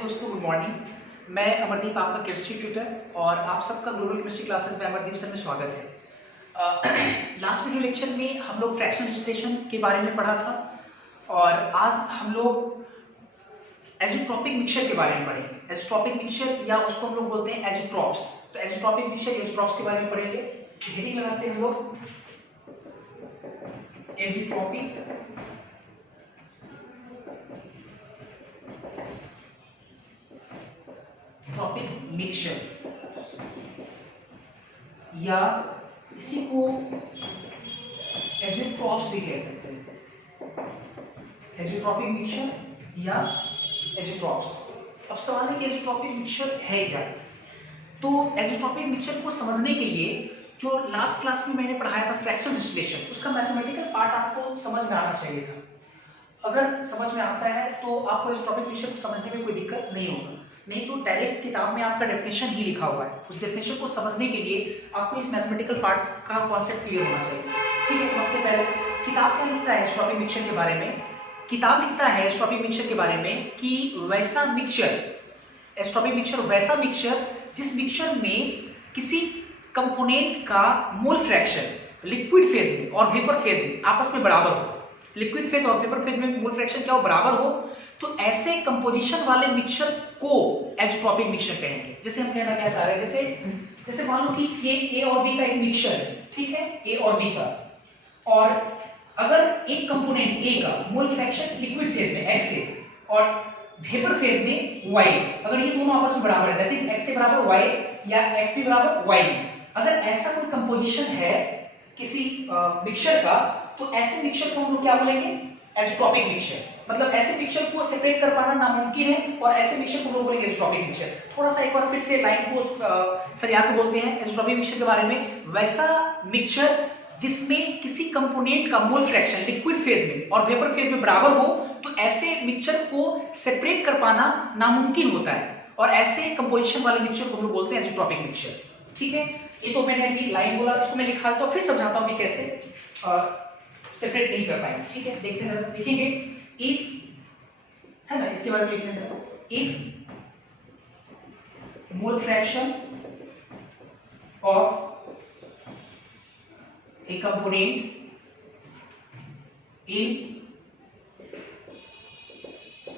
Hello दोस्तों, good morning. मैं अमरदीप, आपका केमिस्ट्री ट्यूटर, और आप सबका ग्लोबल केमिस्ट्री क्लासेस में अमरदीप सर में स्वागत है। लास्ट वीडियो लेक्चर में हम लोग फ्रैक्शन डिस्टिलेशन के बारे में पढ़ा था और आज हम लोग एज़ोट्रॉपिक मिक्सचर के बारे में पढ़ेंगे। एज़ोट्रॉपिक मिक्सचर या उसको हम लोग बोलते हैं एज़ोट्रॉप्स। तो एज़ोट्रॉपिक मिक्सचर, एज़ोट्रॉप्स के बारे में पढ़ेंगे। हेडिंग लगाते हैं हम लोग एज़ोट्रॉपिक मिक्सचर, या इसी को एज़ोट्रॉप्स भी कह सकते हैं। एज़ोट्रॉपिक मिक्सचर या एज़ोट्रॉप्स। अब सवाल है कि एज़ोट्रॉपिक मिक्सचर है क्या। तो एज़ोट्रॉपिक मिक्सचर को समझने के लिए जो लास्ट क्लास में मैंने पढ़ाया था फ्रैक्शन डिस्टिलेशन, उसका मैथमेटिकल पार्ट आपको समझ में आना चाहिए था। अगर समझ में आता है तो आपको एज़ोट्रॉपिक मिक्सचर को समझने में कोई दिक्कत नहीं होगा। नहीं तो डायरेक्ट किताब में आपका डेफिनेशन ही लिखा हुआ है, उस डेफिनेशन को समझने के लिए आपको इस मैथमेटिकल पार्ट का कॉन्सेप्ट क्लियर होना चाहिए। ठीक है, समझते पहले किताब क्या लिखता है एज़ोट्रॉपिक मिक्सचर के बारे में। किताब लिखता है एज़ोट्रॉपिक मिक्सचर के बारे में कि वैसा मिक्सचर, एज़ोट्रॉपिक मिक्सचर वैसा मिक्सचर जिस मिक्सचर में किसी कंपोनेंट का मोल फ्रैक्शन लिक्विड फेज में और वेपर फेज में आपस में बराबर हो। लिक्विड फेज और वेपर फेज में मोल फ्रैक्शन क्या हो, बराबर हो। तो ऐसे कंपोजिशन वाले मिक्सचर को एज़ोट्रॉपिक मिक्सचर कहेंगे। जैसे हम कहना क्या चाह रहे हैं, जैसे मान लो कि ये ए और बी का एक मिक्सचर है, ठीक है, ए और बी का, और अगर एक कंपोनेंट ए का मोल फ्रैक्शन लिक्विड फेज में x है और वेपर फेज में y, अगर ये दोनों आपस में बराबर है, दैट इज x से बराबर y या x भी बराबर y, अगर ऐसा कोई कंपोजिशन है किसी मिक्सचर का, तो ऐसे मिक्सचर को हम लोग क्या बोलेंगे, एज़ोट्रॉपिक मिक्सचर। मतलब ऐसे मिक्सचर को सेपरेट कर पाना नामुमकिन है और ऐसे मिक्सचर को लोग बोलेंगे एज़ोट्रॉपिक मिक्सचर। थोड़ा सा एक बार फिर से लाइन को सरिया के बोलते हैं एज़ोट्रॉपिक मिक्सचर के बारे में, वैसा मिक्सचर जिसमें किसी कंपोनेंट का मोल फ्रैक्शन लिक्विड फेज में और वेपर फेज में बराबर हो, तो ऐसे मिक्सचर को सेपरेट कर पाना नामुमकिन होता है और ऐसे कंपोजिशन वाले मिक्सचर को हम लोग बोलते हैं एज़ोट्रॉपिक मिक्सचर। ठीक है, ये तो मैंने अभी लाइन बोला, इसको मैं लिखा तो फिर समझाता हूं कि कैसे सेपरेट नहीं कर पाएंगे। ठीक है, देखते हैं, जरा देखेंगे। इफ है ना, इसके बारे में लिखने हैं, if mole fraction of a component in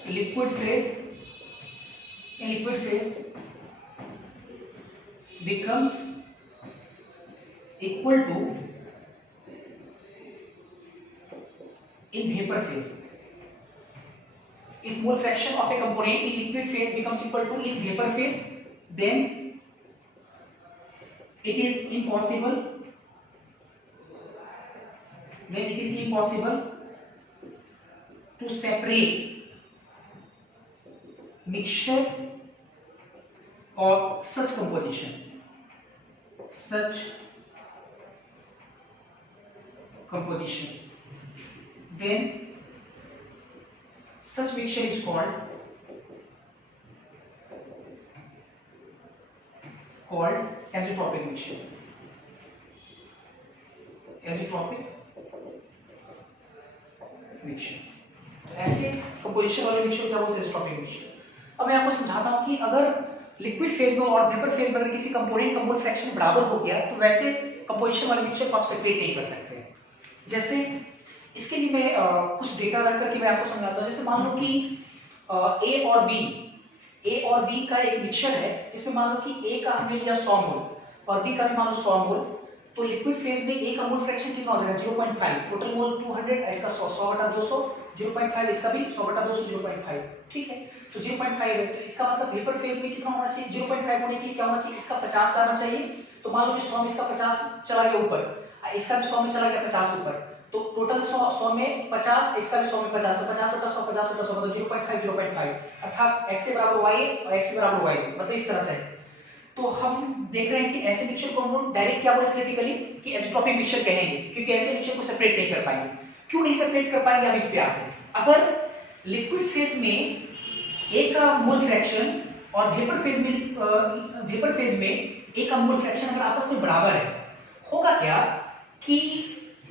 liquid phase becomes equal to in vapor phase. If mole fraction of a component in liquid phase becomes equal to in vapor phase, then it is impossible to separate mixture of such composition, then such mixture is called azeotropic mixture. Azeotropic mixture, तो ऐसे composition वाले mixture क्या बोलते हैं, एज़ोट्रॉपिक mixture. अब मैं आपको समझाता हूं कि अगर लिक्विड फेज में और वेपर फेज में अगर किसी कंपोनेंट का मोल फ्रैक्शन बराबर हो गया, तो वैसे कंपोजिशन वाले मिक्सचर को आप सेपरेट नहीं कर सकते हैं। जैसे इसके लिए मैं कुछ डेटा रख करके मैं आपको समझाता हूं। जैसे मान लो कि ए और बी का एक मिक्सचर है, जिसमें मान लो कि ए का हमने लिया 100 मोल और बी का भी मान लो 100 मोल, तो लिक्विड फेज में ए का मोल फ्रैक्शन कितना हो जाएगा, 0.5, टोटल मोल 200, इसका 100/200, 0.5, इसका भी 100/200, 0.5। ठीक है, तो 0.5 है, तो इसका मतलब वेपर फेज में कितना होना चाहिए, 0.5 होने के लिए क्या होना चाहिए, इसका 50 जाना चाहिए। तो मान लो कि 100 में इसका 50 चला गया ऊपर, इसका भी 100 में चला गया 50 ऊपर, तो टोटल 100 में 50, इसका भी 100 में 50, तो 50/100, 50/100 मतलब 0.5, अर्थात x से बराबर y और x के बराबर y, मतलब इस तरह से। तो हम देख रहे हैं कि ऐसे मिक्सचर को हम लोग डायरेक्ट क्या बोले थ्योरेटिकली कि एज़ोट्रॉपिक मिक्सचर कहेंगे, क्योंकि ऐसे मिक्सचर को सेपरेट नहीं कर पाएंगे। क्यों नहीं सेपरेट कर पाएंगे, हम इस पे आते हैं। अगर लिक्विड फेज में ए का मोल फ्रैक्शन और वेपर फेज में ए का मोल फ्रैक्शन अगर आपस में बराबर है, होगा क्या कि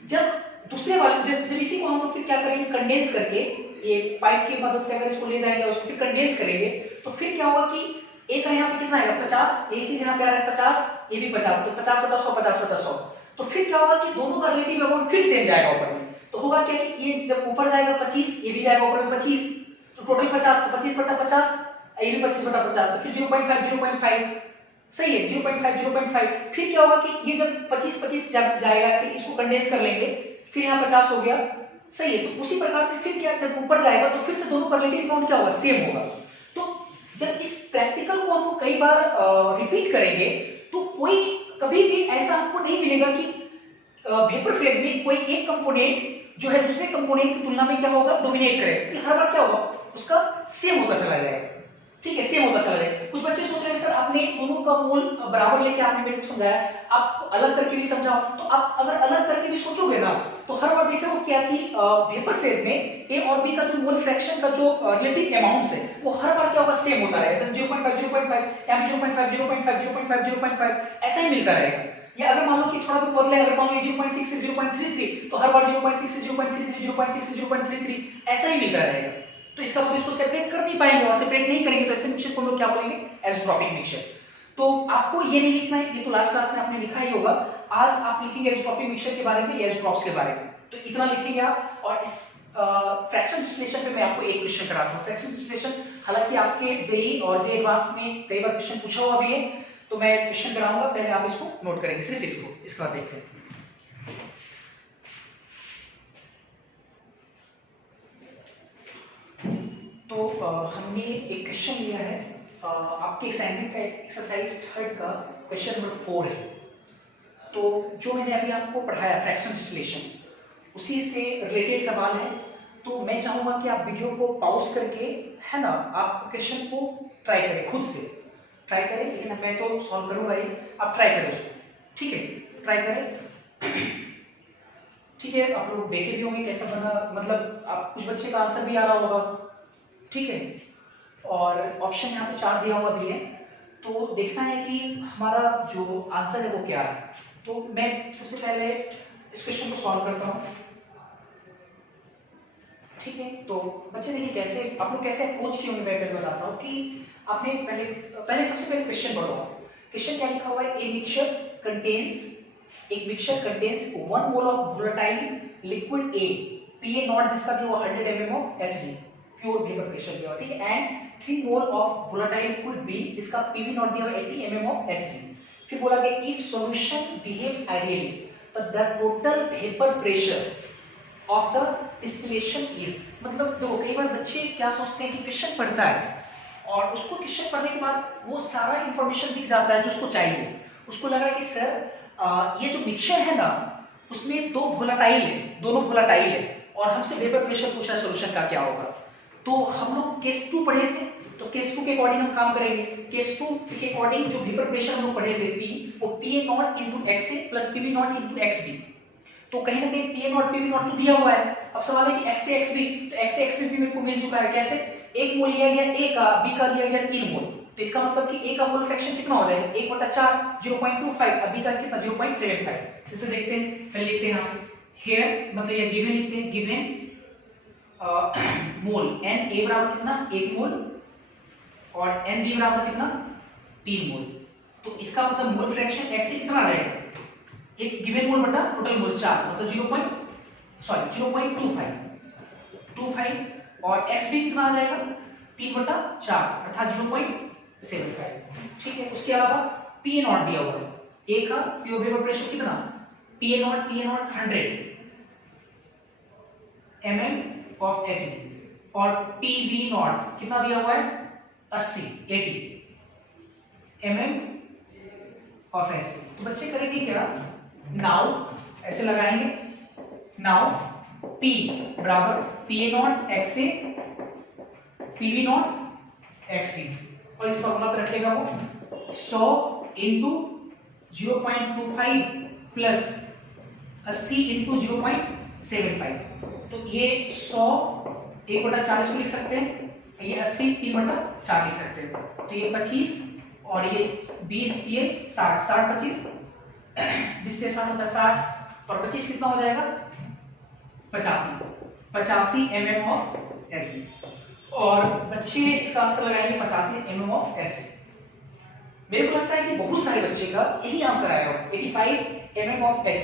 जब दूसरे वाले जब इसी को हम लोग फिर क्या करेंगे, कंडेंस करके ये पाइप की मदद से अगर इसको ले जाएंगे उसको फिर कंडेंस करेंगे तो फिर क्या होगा कि ए का यहाँ पे कितना आएगा 50, ये चीज यहाँ पे आ रहा है 50, ये भी 50, तो 50/100 50/100। तो फिर क्या होगा कि दोनों का रिलेटिव अमाउंट फिर सेम जाएगा ऊपर में। तो होगा क्या कि ये जब ऊपर जाएगा 25, ये भी जाएगा ऊपर में 25, तो टोटल 50, तो 25/50, ये भी 25/50, तो फिर 0.5 सही है 0.5 फिर क्या होगा कि ये जब 25 जब जाएगा फिर इसको कंडेंस कर लेंगे, फिर यहाँ 50 हो गया, सही है। तो उसी प्रकार से फिर क्या जब ऊपर जाएगा तो फिर से दोनों का रिलेटिव अमाउंट क्या होगा, सेम होगा। तो जब इस प्रैक्टिकल को हम कई बार रिपीट करेंगे तो कोई कभी भी ऐसा आपको नहीं मिलेगा कि वेपर फेज में कोई एक कंपोनेंट जो है दूसरे कंपोनेंट की तुलना में क्या होगा, डोमिनेट करेगा, कि हर बार क्या होगा उसका सेम होता चला जाएगा, ठीक है, सेम होता चला जाएगा। कुछ बच्चे सोच रहे हैं सर आपने दोनों का मोल बराबर लेके आपने मेरे को समझाया, आप अलग करके भी समझाओ, तो आप अगर अलग करके भी सोचोगे ना तो हर बार देखो क्या कि वेपर फेज में ए और बी का जो मोल फ्रैक्शन का जो रिलेटिव अमाउंट्स है वो हर बार क्या होगा, सेम होता रहेगा, जैसे 0.5 या 0.5 ऐसा ही मिलता रहेगा। या अगर मान लो कि थोड़ा भी बदले, अगर मान लो 0.6 से 0.33 तो हर बार 0.6 से 0.33 0.6 से 0.33 ऐसा ही मिलता रहेगा। तो इसका मतलब इसको सेपरेट कर नहीं पाएंगे, और सेपरेट नहीं करेंगे तो ऐसे मिक्सचर को हम लोग क्या बोलेंगे, एज़ोट्रॉपिक मिक्सचर। तो आपको ये नहीं लिखना है, ये तो लास्ट क्लास में आपने लिखा ही होगा। आज आप लिखेंगे एज़ोट्रॉपिक मिक्सचर के बारे में, एज़ोट्रॉप्स के बारे में, तो इतना लिखेंगे आप। और इस फ्रैक्शन डिस्टिलेशन पे मैं आपको एक क्वेश्चन कराता हूं। फ्रैक्शन डिस्टिलेशन हालांकि आपके जेईई और जे एडवांस में कई बार क्वेश्चन पूछा हुआ भी है, तो मैं क्वेश्चन कराऊंगा, पहले आप इसको नोट करेंगे, सिर्फ इसको, इसका देखते हैं। तो हमने एक क्वेश्चन लिया है आपके असाइनमेंट का, एक्सरसाइज 3 का क्वेश्चन नंबर 4 है। तो जो मैंने अभी आपको पढ़ाया फ्रैक्शन डिस्टिलेशन, उसी से रिलेटेड सवाल है। तो मैं चाहूंगा कि आप वीडियो को पॉज करके, है ना, आप क्वेश्चन को ट्राई करें, खुद से ट्राई करें, लेकिन मैं तो सॉल्व करूंगा ही, आप ट्राई करें उसको, ठीक है, ट्राई करें, ठीक है। आप लोग देखे भी होंगे कैसा बना, मतलब आप कुछ बच्चे का आंसर भी आ रहा होगा, ठीक है। और ऑप्शन यहाँ पे 4 दिया हुआ भी है, तो देखना है कि हमारा जो आंसर है वो क्या है। तो मैं सबसे पहले इस क्वेश्चन को सॉल्व करता हूँ, ठीक है। तो बच्चे देखिए कैसे आप लोग कैसे अप्रोच किए होंगे, मैं पहले बताता हूँ कि आपने पहले सबसे पहले क्वेश्चन पढ़ो। क्वेश्चन क्या लिखा हुआ है, एक mixture contains 1 mole of volatile liquid A Pa0 जिसका भी वो 100 mm of Hg pure vapour pressure दिया हुआ, ठीक है, and 3 mole of volatile liquid B जिसका Pv0 दिया हुआ 80 mm ऑफ Hg। फिर बोला गया इफ सॉल्यूशन बिहेव्स आइडियली तो the total vapour pressure of the distillation is, मतलब दो, कई बार बच्चे क्या सोचते हैं कि क्वेश्चन पढ़ता है और उसको क्वेश्चन पढ़ने के बाद वो सारा इंफॉर्मेशन दिख जाता है जो उसको चाहिए, उसको लग रहा है कि सर ये जो मिक्सचर है ना उसमें दोनों वोलेटाइल है और हमसे वेपर प्रेशर पूछा सोल्यूशन का क्या होगा। तो हम लोग केस 2 पढ़े थे, तो केस 2 के अकॉर्डिंग हम काम करेंगे। केस 2 के अकॉर्डिंग जो वेपर प्रेशर हम लोग पढ़े थे P वो Pa0 into XA plus Pv0 into XB, तो कहीं ना कहीं Pa0 Pv0 तो दिया हुआ है। अब सवाल है कि XA XB, तो XA XB भी मेरे को मिल चुका है, कैसे, 1 मोल लिया गया A का, B का लिया गया 3 मोल, तो इसका मतलब कि A का मोल फ्रैक्शन कितना हो जाएगा, 1/4 0.25, B का कितना 0.75। इसे देखते हैं, पहले लिखते हैं हम हियर, मतलब ये गिवन लिखते हैं, गिवन मोल n A बराबर कितना 1 मोल और n B बराबर कितना 3 मोल, तो इसका मतलब मोल फ्रैक्शन x कितना आ जाएगा, एक गिवन मोल बटा टोटल मोल 4, मतलब 0.25 और XB कितना आ जाएगा 3/4 अर्थात 0.75, ठीक है। उसके अलावा Pa0 दिया हुआ है, A का प्योर वेपर प्रेशर कितना Pa0 100 mm ऑफ Hg और Pv0 कितना दिया हुआ है 80 mm ऑफ Hg। तो बच्चे करेंगे क्या, नाउ ऐसे लगाएंगे, नाउ P बराबर Pa0 XA Pv0 XB, और इस फॉर्मूला पे रखेगा वो 100 into 0.25 प्लस 80 into 0.75, तो ये 100 1/40 को लिख सकते हैं, ये 80 3/4 लिख सकते हैं, तो ये 25 और ये 20, ये 60 25 20 से 60 होता है 60 और 25 कितना हो जाएगा 85 mm ऑफ Hg। और बच्चे इसका आंसर लगाएंगे 85 mm ऑफ Hg। मेरे को लगता है कि बहुत सारे बच्चे का यही आंसर आएगा 85 mm ऑफ Hg।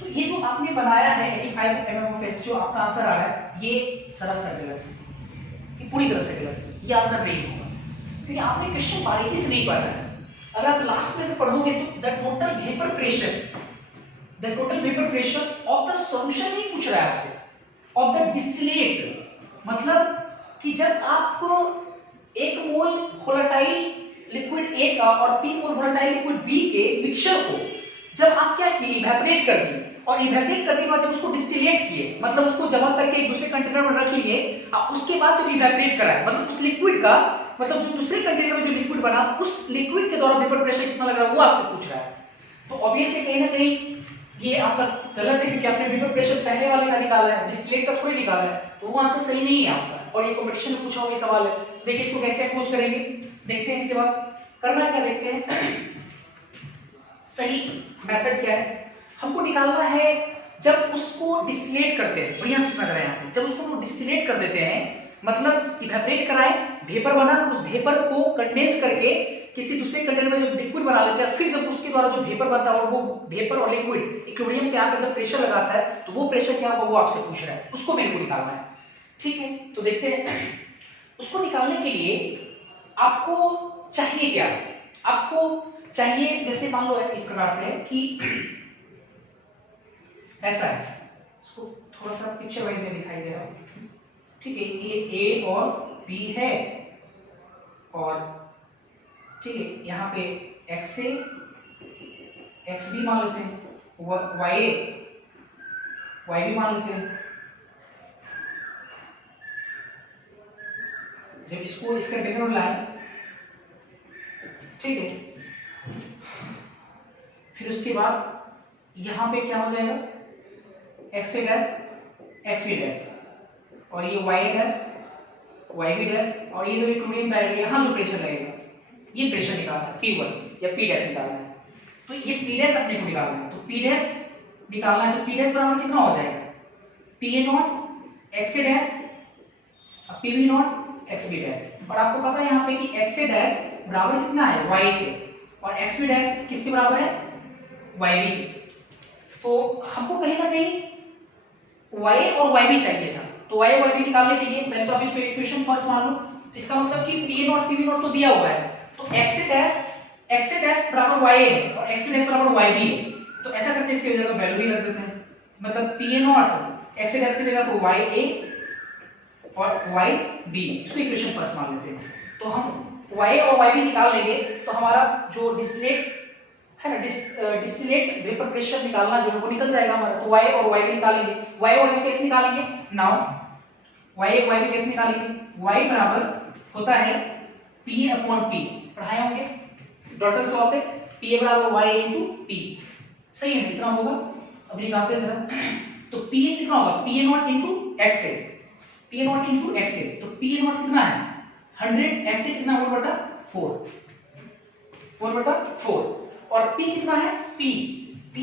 तो ये जो आपने बनाया है 85 mm ऑफ Hg जो आपका आंसर आ रहा है ये सरासर गलत है, ये पूरी तरह से गलत है, ये आंसर नहीं होगा क्योंकि आपने क्वेश्चन बारीकी से नहीं पढ़ा है। अगर आप लास्ट में पढ़ोगे तो the total vapour pressure of the solution नहीं पूछ रहा है आपसे, ऑफ द डिस्टिलेट, मतलब कि जब आप 1 मोल वोलेटाइल लिक्विड ए का और 3 मोल वोलेटाइल लिक्विड बी के मिक्सचर को जब आप क्या किए, इवेपोरेट कर दिए, और इवेपोरेट करने के बाद जब उसको डिस्टिलेट किए, मतलब उसको जमा करके एक दूसरे कंटेनर में रख लिए, और उसके बाद जब इवेपोरेट कराए, मतलब उस लिक्विड का, मतलब जो दूसरे कंटेनर में जो लिक्विड बना उस लिक्विड के द्वारा वेपर प्रेशर कितना लग रहा है वो आपसे पूछ रहा है। तो ऑब्वियस है कहीं ना कहीं ये आपका गलत है क्योंकि आपने वेपर प्रेशर पहले वाले का निकाला है, डिस्टिलेट का थोड़ी निकाला है, तो वो आंसर सही नहीं है आपका। और ये कंपटीशन में पूछा हुआ सवाल है। देखिए इसको कैसे अप्रोच करेंगे, देखते हैं। इसके बाद करना क्या देखते हैं, सही मेथड क्या है, हमको निकालना है जब उसको डिस्टिलेट करते हैं, बढ़िया से नजर यहाँ पे, जब उसको डिस्टिलेट कर देते हैं, मतलब इवेपोरेट कराए, वेपर बना, उस वेपर को कंडेंस करके किसी दूसरे कंटेनर में जब लिक्विड बना लेते हैं, फिर जब उसके द्वारा जो वेपर बनता है और वो वेपर और लिक्विड इक्विलिब्रियम पे आकर जब प्रेशर लगाता है तो वो प्रेशर क्या होगा वो आपसे पूछ रहा है, उसको मेरे को निकालना है। ठीक है, तो देखते हैं। उसको निकालने के लिए आपको चाहिए क्या, आपको चाहिए जैसे मान लो इस प्रकार से कि ऐसा है, इसको थोड़ा सा पिक्चर वाइज में दिखाई दे रहा है। ठीक है, ये ए और बी है, और ठीक है यहाँ पे एक्स ए एक्स भी मान लेते हैं, वाई भी मान लेते हैं। जब इसको इस कंटेनर में लाएं, ठीक है, फिर उसके बाद यहाँ पे क्या हो जाएगा, x A dash x B dash, और ये y dash y B dash, और ये जब इक्विलिब्रियम पे आएगा यहाँ जो प्रेशर लगेगा ये प्रेशर निकालना है, P1 या P डैश निकालना है। तो ये P डैश अपने को निकालना है, तो P डैश निकालना है, तो P डैश बराबर कितना हो जाएगा, PA naught x A dash PB naught x B dash. और आपको पता है यहाँ पे कि एक्स ए डैश बराबर कितना है y के, और एक्स बी डैश किसके बराबर है, yb के। तो हमको कहीं ना कहीं y और yb चाहिए था, तो y और yb निकालने के लिए पहले तो आप इसको इक्वेशन फर्स्ट मान लो। तो इसका मतलब कि PA नॉट PB नॉट तो दिया हुआ है, तो एक्स ए डैश बराबर y है और एक्स बी डैश बराबर yb है, तो ऐसा करके इसकी जगह वैल्यू ही रख देते हैं। मतलब PA naught x A dash की जगह पर ya और yb, इसको इक्वेशन फर्स्ट मान लेते हैं। तो हम y और yb निकाल लेंगे तो हमारा जो डिस्टिलेट है ना, डिस्टिलेट वेपर प्रेशर निकालना जो है वो निकल जाएगा हमारा। तो y और yb निकालेंगे, y और yb कैसे निकालेंगे, नाउ y और yb कैसे निकालेंगे, y बराबर होता है PA अपॉन P, पढ़ाए होंगे डॉल्टन्स लॉ से, PA बराबर y इनटू P, सही है, इतना होगा। अब निकालते हैं जरा, तो PA कितना होगा, PA not into XA, PA not into XA, तो PA नॉट कितना है 100, XA कितना 1/4, और P कितना है, P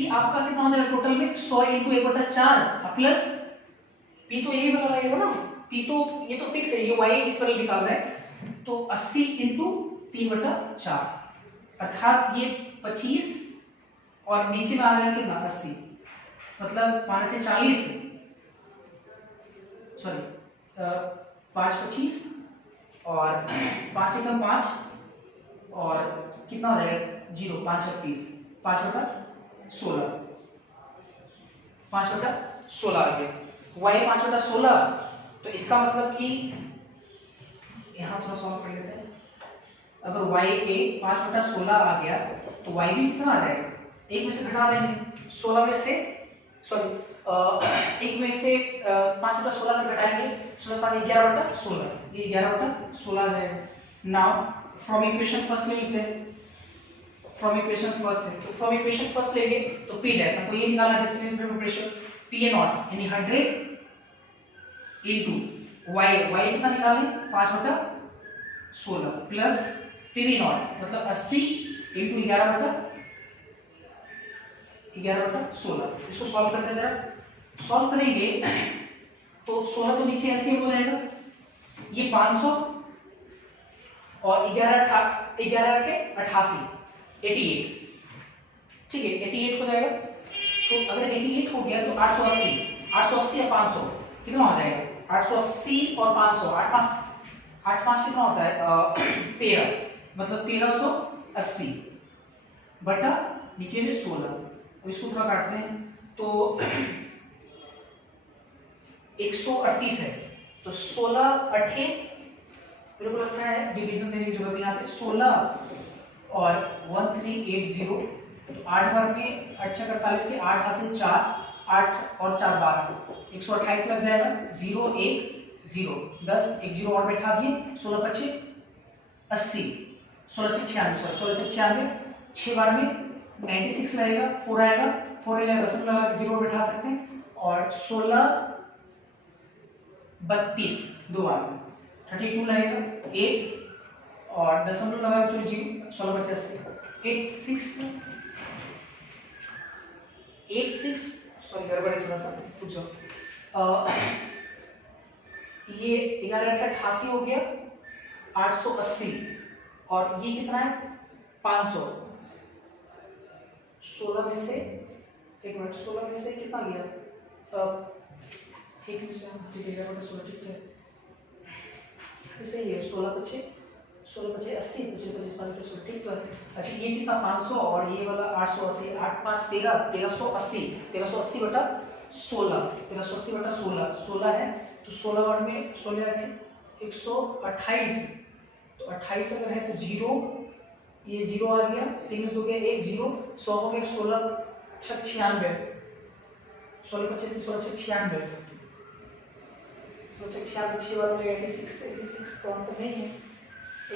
आपका कितना हो जाएगा टोटल में 100 इनटू 1/4 प्लस P तो यही वाला रहेगा ना, P तो ये तो फिक्स है, ये y इस पर निकाल रहा है, तो 80 इनटू 3/4 अर्थात ये 25 और नीचे में आ जाएगा कितना 80, मतलब 5×40, सॉरी 5×25 और 5 एकम 5 और कितना हो जाएगा 0, 5×36, 5/16, 5/16 आ गया, y 5/16। तो इसका मतलब कि यहाँ थोड़ा सॉल्व कर लेते हैं, अगर y 5/16 आ गया तो y भी कितना आ जाएगा, एक में से घटा देंगे 16 में से, सॉरी एक में से 5/16 में घटाएंगे, 16 11/16, ये 11/16 आ जाएगा। नाउ फ्रॉम इक्वेशन फर्स्ट ले लेते हैं, फ्रॉम इक्वेशन फर्स्ट है, तो फ्रॉम इक्वेशन फर्स्ट लेंगे तो P डैश हमको ये निकालना distillate vapour pressure, PA not यानी 100 इनटू y कितना निकालें 5/16 प्लस PB नॉट मतलब 80 इनटू 11/16। इसको सॉल्व करते हैं जरा, सॉल्व करेंगे तो 16 तो नीचे एलसीएम हो जाएगा, ये 500 और 11 के 88, 88, ठीक है 88 हो जाएगा। तो अगर 88 हो गया तो 880, 880 या 500 कितना हो जाएगा? 880 और 500, 8 5 कितना होता है? 13, मतलब 1380 बटा नीचे में 16। अब इसको थोड़ा काटते हैं तो 138 है, तो 16 अठे मेरे को लगता है डिवीजन देने की जरूरत है यहाँ पे। 16 और 1380, तो 8 बार में 8 6 48 के 8 हासिल 4, 8 और 4 12, 128 लग जाएगा। 0 1 0 10, एक 0 और बैठा दिए, 16 25 80, 16 से 96, सॉरी 16 से 96, 6 बार में 96 लगेगा, 4 आएगा, 4 ले दशमलव लगा के 0 बैठा सकते हैं, और 16 32 दो बार में 32 लगेगा, 8 और दशमलव लगा के 0, 16 85, 86 सॉरी गड़बड़ है थोड़ा सा, पूछ जाओ। ये 11 88 हो गया, 880 और ये कितना है? 500। 16 में से एक मिनट, 16 में से कितना गया? एक मिनट से ठीक है, 16 ठीक है, सही है। 16 25 80, 25 25 ठीक तो है। अच्छा ये कितना? 500 और ये वाला 880, 8 5 13, 1380, 1380 बटा 16, 1380 बटा 16, 16 है तो 16 बार में 16 रखें 128, तो 28 अगर है तो 0, ये 0 आ गया, 3 हो गया 1 0, 100 हो गया, 16 6 96, 16 25 16 6 96, 16 6 96 बार में 86 तो आंसर नहीं है।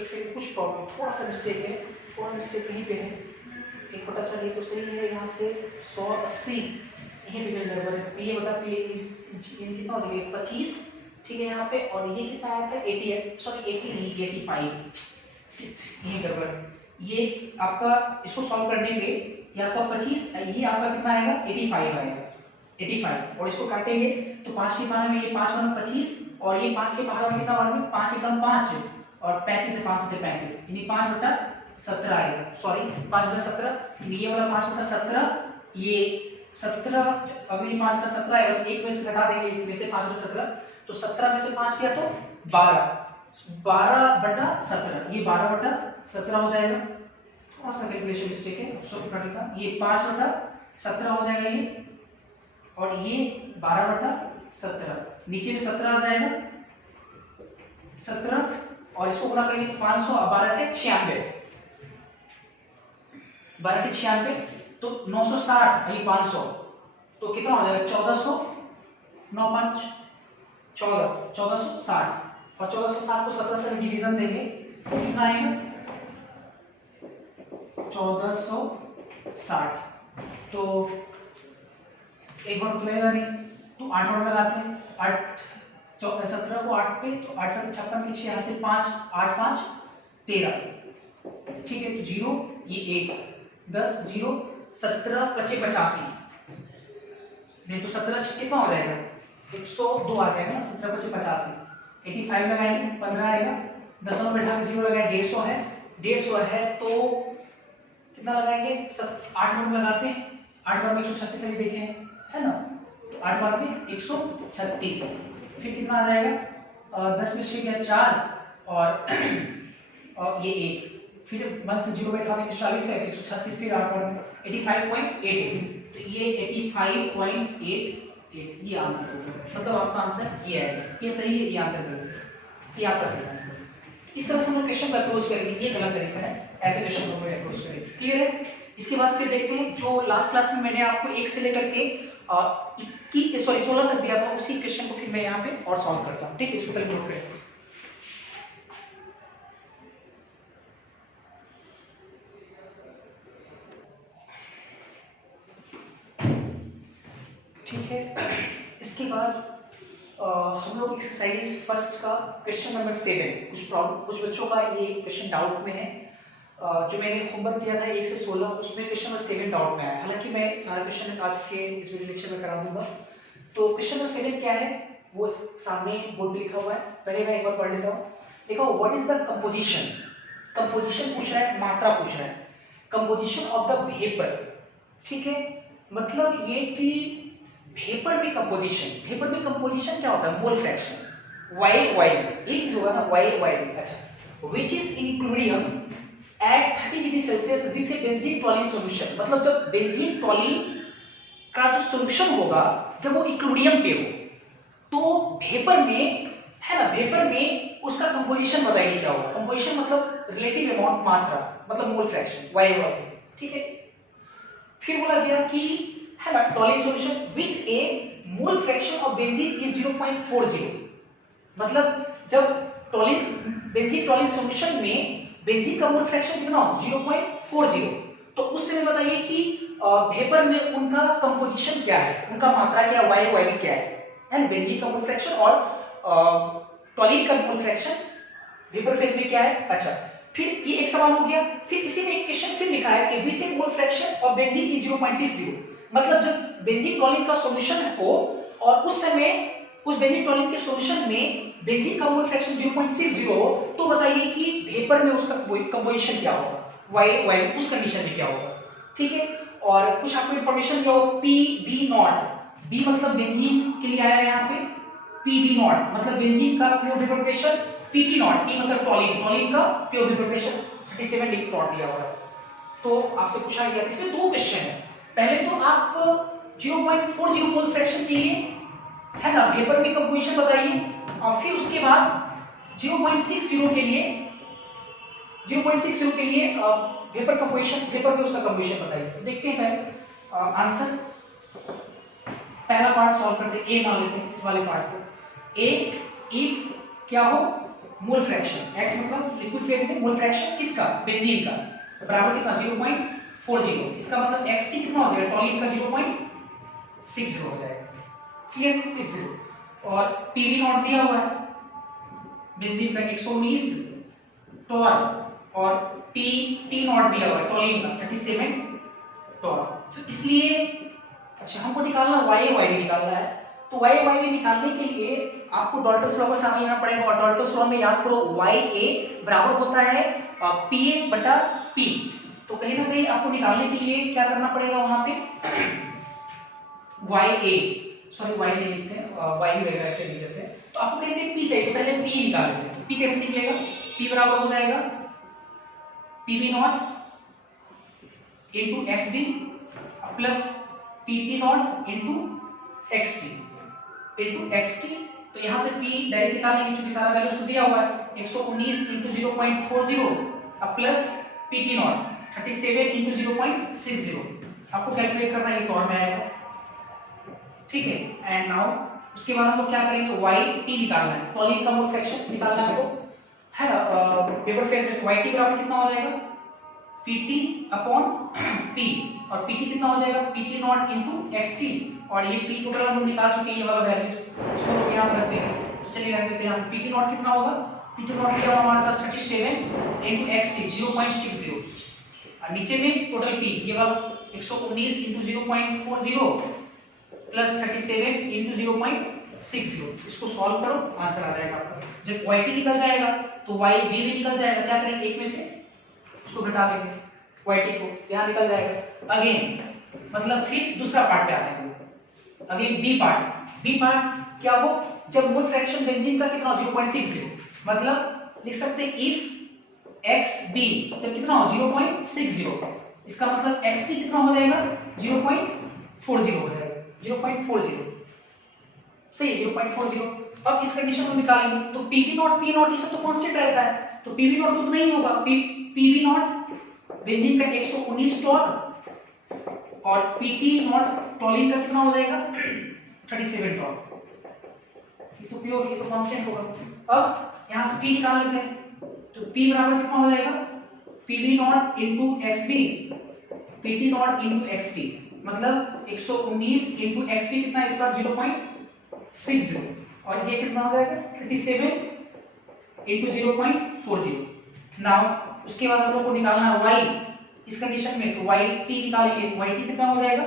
एक सेकंड, कुछ प्रॉब्लम, थोड़ा सा मिस्टेक है, थोड़ा मिस्टेक यहीं पे है, एक पता चलिए तो सही है। यहाँ से 180 यहीं पे गड़बड़ है, ये बता ये कितना हो जाएगा? 25, ठीक है यहाँ पे, और ये कितना आया था? 80, सॉरी 80 नहीं 85, यही गड़बड़। ये आपका इसको सॉल्व करने पे ये आपका 25, ये आपका कितना आएगा? 85 आएगा, 85, और इसको काटेंगे तो 5 के पहाड़ में ये 5 बन 25, और ये 5 के पहाड़ में कितना बन? 5 एकदम 5, और 35 से 5 से 35, यानी 5 बटा 17 आएगा, सॉरी 5 बटा 17, ये वाला 5 बटा 17, ये 17, अगर ये 5 बटा 17 आएगा तो एक में से घटा देंगे इसमें से 5 बटा 17, तो 17 में से 5 किया तो 12, 12 बटा 17, ये 12 बटा 17 हो जाएगा। थोड़ा सा कैलकुलेशन मिस्टेक है, ये 5 बटा 17 हो जाएगा ये, और ये 12 बटा 17, नीचे में 17 आ जाएगा 17, और इसको गुणा करेंगे तो 500 और 12 के 96, 12 के 96 तो 960, ये 500 तो कितना हो जाएगा? 1400, 9 5 14, 1460, और 1460 को 17 से डिवीजन देंगे तो कितना आएगा? 1460। तो एक बार तो लगेगा नहीं, तो 8 बार लगाते हैं, 8 17 को 8 पे, तो 8 7 56 के 6, यहाँ से 5 8 5 13, ठीक है, तो 0 ये 1 10 0 17 25 85, नहीं तो 17 कितना हो जाएगा? 102 आ जाएगा ना, 17 25 85, 85 लगाएंगे 15 आएगा, दशमलव बैठा के 0 लगाए 150 है, 150 है तो कितना लगाएंगे? 8 बार लगाते हैं, 8 बार में 136 अभी देखे है ना, तो 8 बार में 136, फिर कितना आ जाएगा? 10 में 6 गया 4, और ये 1, फिर 1 से 0 बैठा देंगे 40 है, 136, फिर 8 बार में 85.88, तो ये 85.88, ये आंसर होगा, मतलब आपका आंसर ये आएगा, ये सही है, ये आंसर गलत है, ये आपका सही आंसर है। इस तरह से हम लोग क्वेश्चन को अप्रोच करेंगे, ये गलत तरीका है, ऐसे क्वेश्चन को अप्रोच करेंगे, क्लियर है। इसके बाद फिर देखते हैं जो लास्ट क्लास में मैंने आपको 1 से लेकर के 16 तक दिया था, उसी क्वेश्चन को फिर मैं यहाँ पे और सॉल्व करता हूँ, ठीक है, इसको पहले नोट करें। ठीक है, इसके बाद हम लोग एक्सरसाइज फर्स्ट का क्वेश्चन नंबर 7, कुछ बच्चों का ये क्वेश्चन डाउट में है, जो मैंने होमवर्क किया था 1 से 16, उसमें क्वेश्चन नंबर 7 डाउट में आया, हालांकि मैं सारा क्वेश्चन आज के इस वीडियो लेक्चर में करा दूंगा। तो क्वेश्चन नंबर 7 क्या है? वो सामने बोर्ड पे लिखा हुआ है, पहले मैं एक बार पढ़ लेता हूँ। देखो what is the composition, composition पूछ रहा है, मात्रा पूछ रहा है, कंपोजिशन ऑफ द वेपर, ठीक है। मतलब ये कि वेपर में कंपोजिशन, वेपर में कंपोजिशन क्या होता है, मोल फ्रैक्शन, YYB, ये चीज होगा ना YYB। अच्छा, which is in equilibrium at 30 degree Celsius with A benzene टॉलिन solution, मतलब जब बेंजीन टॉलिन का जो सॉल्यूशन होगा जब वो इक्विलिब्रियम पे हो तो वेपर में, है ना, वेपर में उसका कंपोजिशन बताइए क्या होगा। कंपोजिशन मतलब रिलेटिव अमाउंट, मात्रा मतलब मोल फ्रैक्शन, YYB, ठीक है। फिर बोला गया कि, है ना, टॉलिन solution with A mole fraction of benzene is 0.40, मतलब जब टॉलिन, बेंजीन टॉलिन सॉल्यूशन में बेंजीन का मोल फ्रैक्शन कितना हो, 0.40, तो उस समय बताइए कि वेपर में उनका कंपोजिशन क्या है, उनका मात्रा क्या, YYB क्या है, बेंजीन का मोल फ्रैक्शन और टॉलिन का मोल फ्रैक्शन वेपर फेज में क्या है। अच्छा, फिर ये एक सवाल हो गया, फिर इसी में एक क्वेश्चन फिर लिखा है कि with A mole fraction of benzene is 0.60, मतलब जब बेंजीन टॉलिन का सॉल्यूशन हो और उस समय उस बेंजीन टॉलिन के सॉल्यूशन में बेंजीन का मोल फ्रैक्शन 0.60 हो, तो बताइए कि वेपर में उसका कंपोजिशन क्या होगा, YYB उस कंडीशन में क्या होगा, ठीक है। और कुछ आपको इंफॉर्मेशन दिया हो, PB0, B मतलब बेंजीन के लिए आया है यहाँ पे, PB0 मतलब बेंजीन का pure vapour pressure, PP0, T मतलब टॉलिन, टॉलिन का pure vapour pressure 37 degree plot दिया हुआ है। तो आपसे पूछा गया, इसमें दो क्वेश्चन है, पहले तो आप 0.40 मोल फ्रैक्शन के लिए, है ना, वेपर में कंपोजिशन बताइए, और फिर उसके बाद 0.60 के लिए, 0.60 के लिए वेपर कंपोजिशन, वेपर में उसका कंपोजिशन बताइए। तो देखते हैं पहले आंसर, पहला पार्ट सॉल्व करते हैं, ए मान लेते हैं इस वाले पार्ट को। ए इफ क्या हो, मोल फ्रैक्शन, x मतलब लिक्विड फेज में मोल फ्रैक्शन इसका बेंजीन का बराबर कितना, 0.40, इसका मतलब xt कितना हो जाएगा, टॉलिन का 0.60 हो जाएगा, क्लियर, 60। और PB0 दिया हुआ है बेंजीन का 119 टॉर, और T0 दिया हुआ है टॉलिन का 37 टॉर, तो इसलिए अच्छा हमको निकालना YYB निकालना है। तो YYB निकालने के लिए आपको डाल्टन्स लॉ को सामने लेना पड़ेगा, और डाल्टन्स लॉ में याद करो YA बराबर होता है PA बटा P, तो कहीं ना कहीं आपको निकालने के लिए क्या करना पड़ेगा वहां पे, YA, सॉरी Y नहीं लिखते हैं, Y वगैरह ऐसे लिख देते हैं, तो आपको कहते हैं P चाहिए, तो पहले P निकाल लेते हैं। तो P कैसे निकलेगा, P बराबर हो जाएगा PB0 into XB plus PT0 into XT into XT, तो यहाँ से P डायरेक्ट निकालेंगे क्योंकि सारा वैल्यू दिया हुआ है, 119 into 0.40 प्लस PT0 37 into 0.60, आपको कैलकुलेट करना है, ये टॉर में आएगा, ठीक है। एंड नाउ उसके बाद हम लोग क्या करेंगे, YT निकालना है, टॉलिन का मोल फ्रैक्शन निकालना है, तो है ना वेपर फेज में YT बराबर कितना हो जाएगा, PT अपॉन P, और PT कितना हो जाएगा, PT0 into XT, और ये P टोटल हम लोग निकाल चुके हैं, ये वाला वैल्यूज इसको लोग यहाँ पर रख देंगे, तो चलिए रख देते हैं हम, PT0 कितना होगा, PT0 दिया हुआ हमारे पास 37 into XT 0.60, और नीचे में टोटल P ये वाला 119 into 0.40 प्लस 37 into 0.60, इसको सॉल्व करो आंसर आ जाएगा आपका। जब YT निकल जाएगा तो YB भी निकल जाएगा, क्या करेंगे एक में से उसको घटा लेंगे, YT को यहाँ निकल जाएगा। अगेन मतलब फिर दूसरा पार्ट पे आते हैं, अगेन बी पार्ट क्या हो, जब मोल फ्रैक्शन बेंजीन का कितना हो 0.60, मतलब लिख सकते हैं इफ XB जब कितना हो 0.60, इसका मतलब XT कितना हो जाएगा 0.40 हो जाएगा, 0.40 सही है 0.40। अब इस कंडीशन को निकालेंगे तो PB0 ये सब तो कांस्टेंट रहता है, तो PB0 तो नहीं होगा, PB0 बेंजीन का 119 टॉर और PT0 टॉलिन का कितना हो जाएगा 37 टॉर, ये तो प्योर, ये तो कांस्टेंट होगा। अब यहां से P निकाल लेते हैं, तो P बराबर कितना हो जाएगा PB0 into XB PT0 into XT, मतलब 119 into XT कितना इस बार 0.60, और ये कितना हो जाएगा 37 into 0.40। नाउ उसके बाद हम लोग को निकालना है Y इस कंडीशन में, तो YT निकालेंगे, YT कितना हो जाएगा,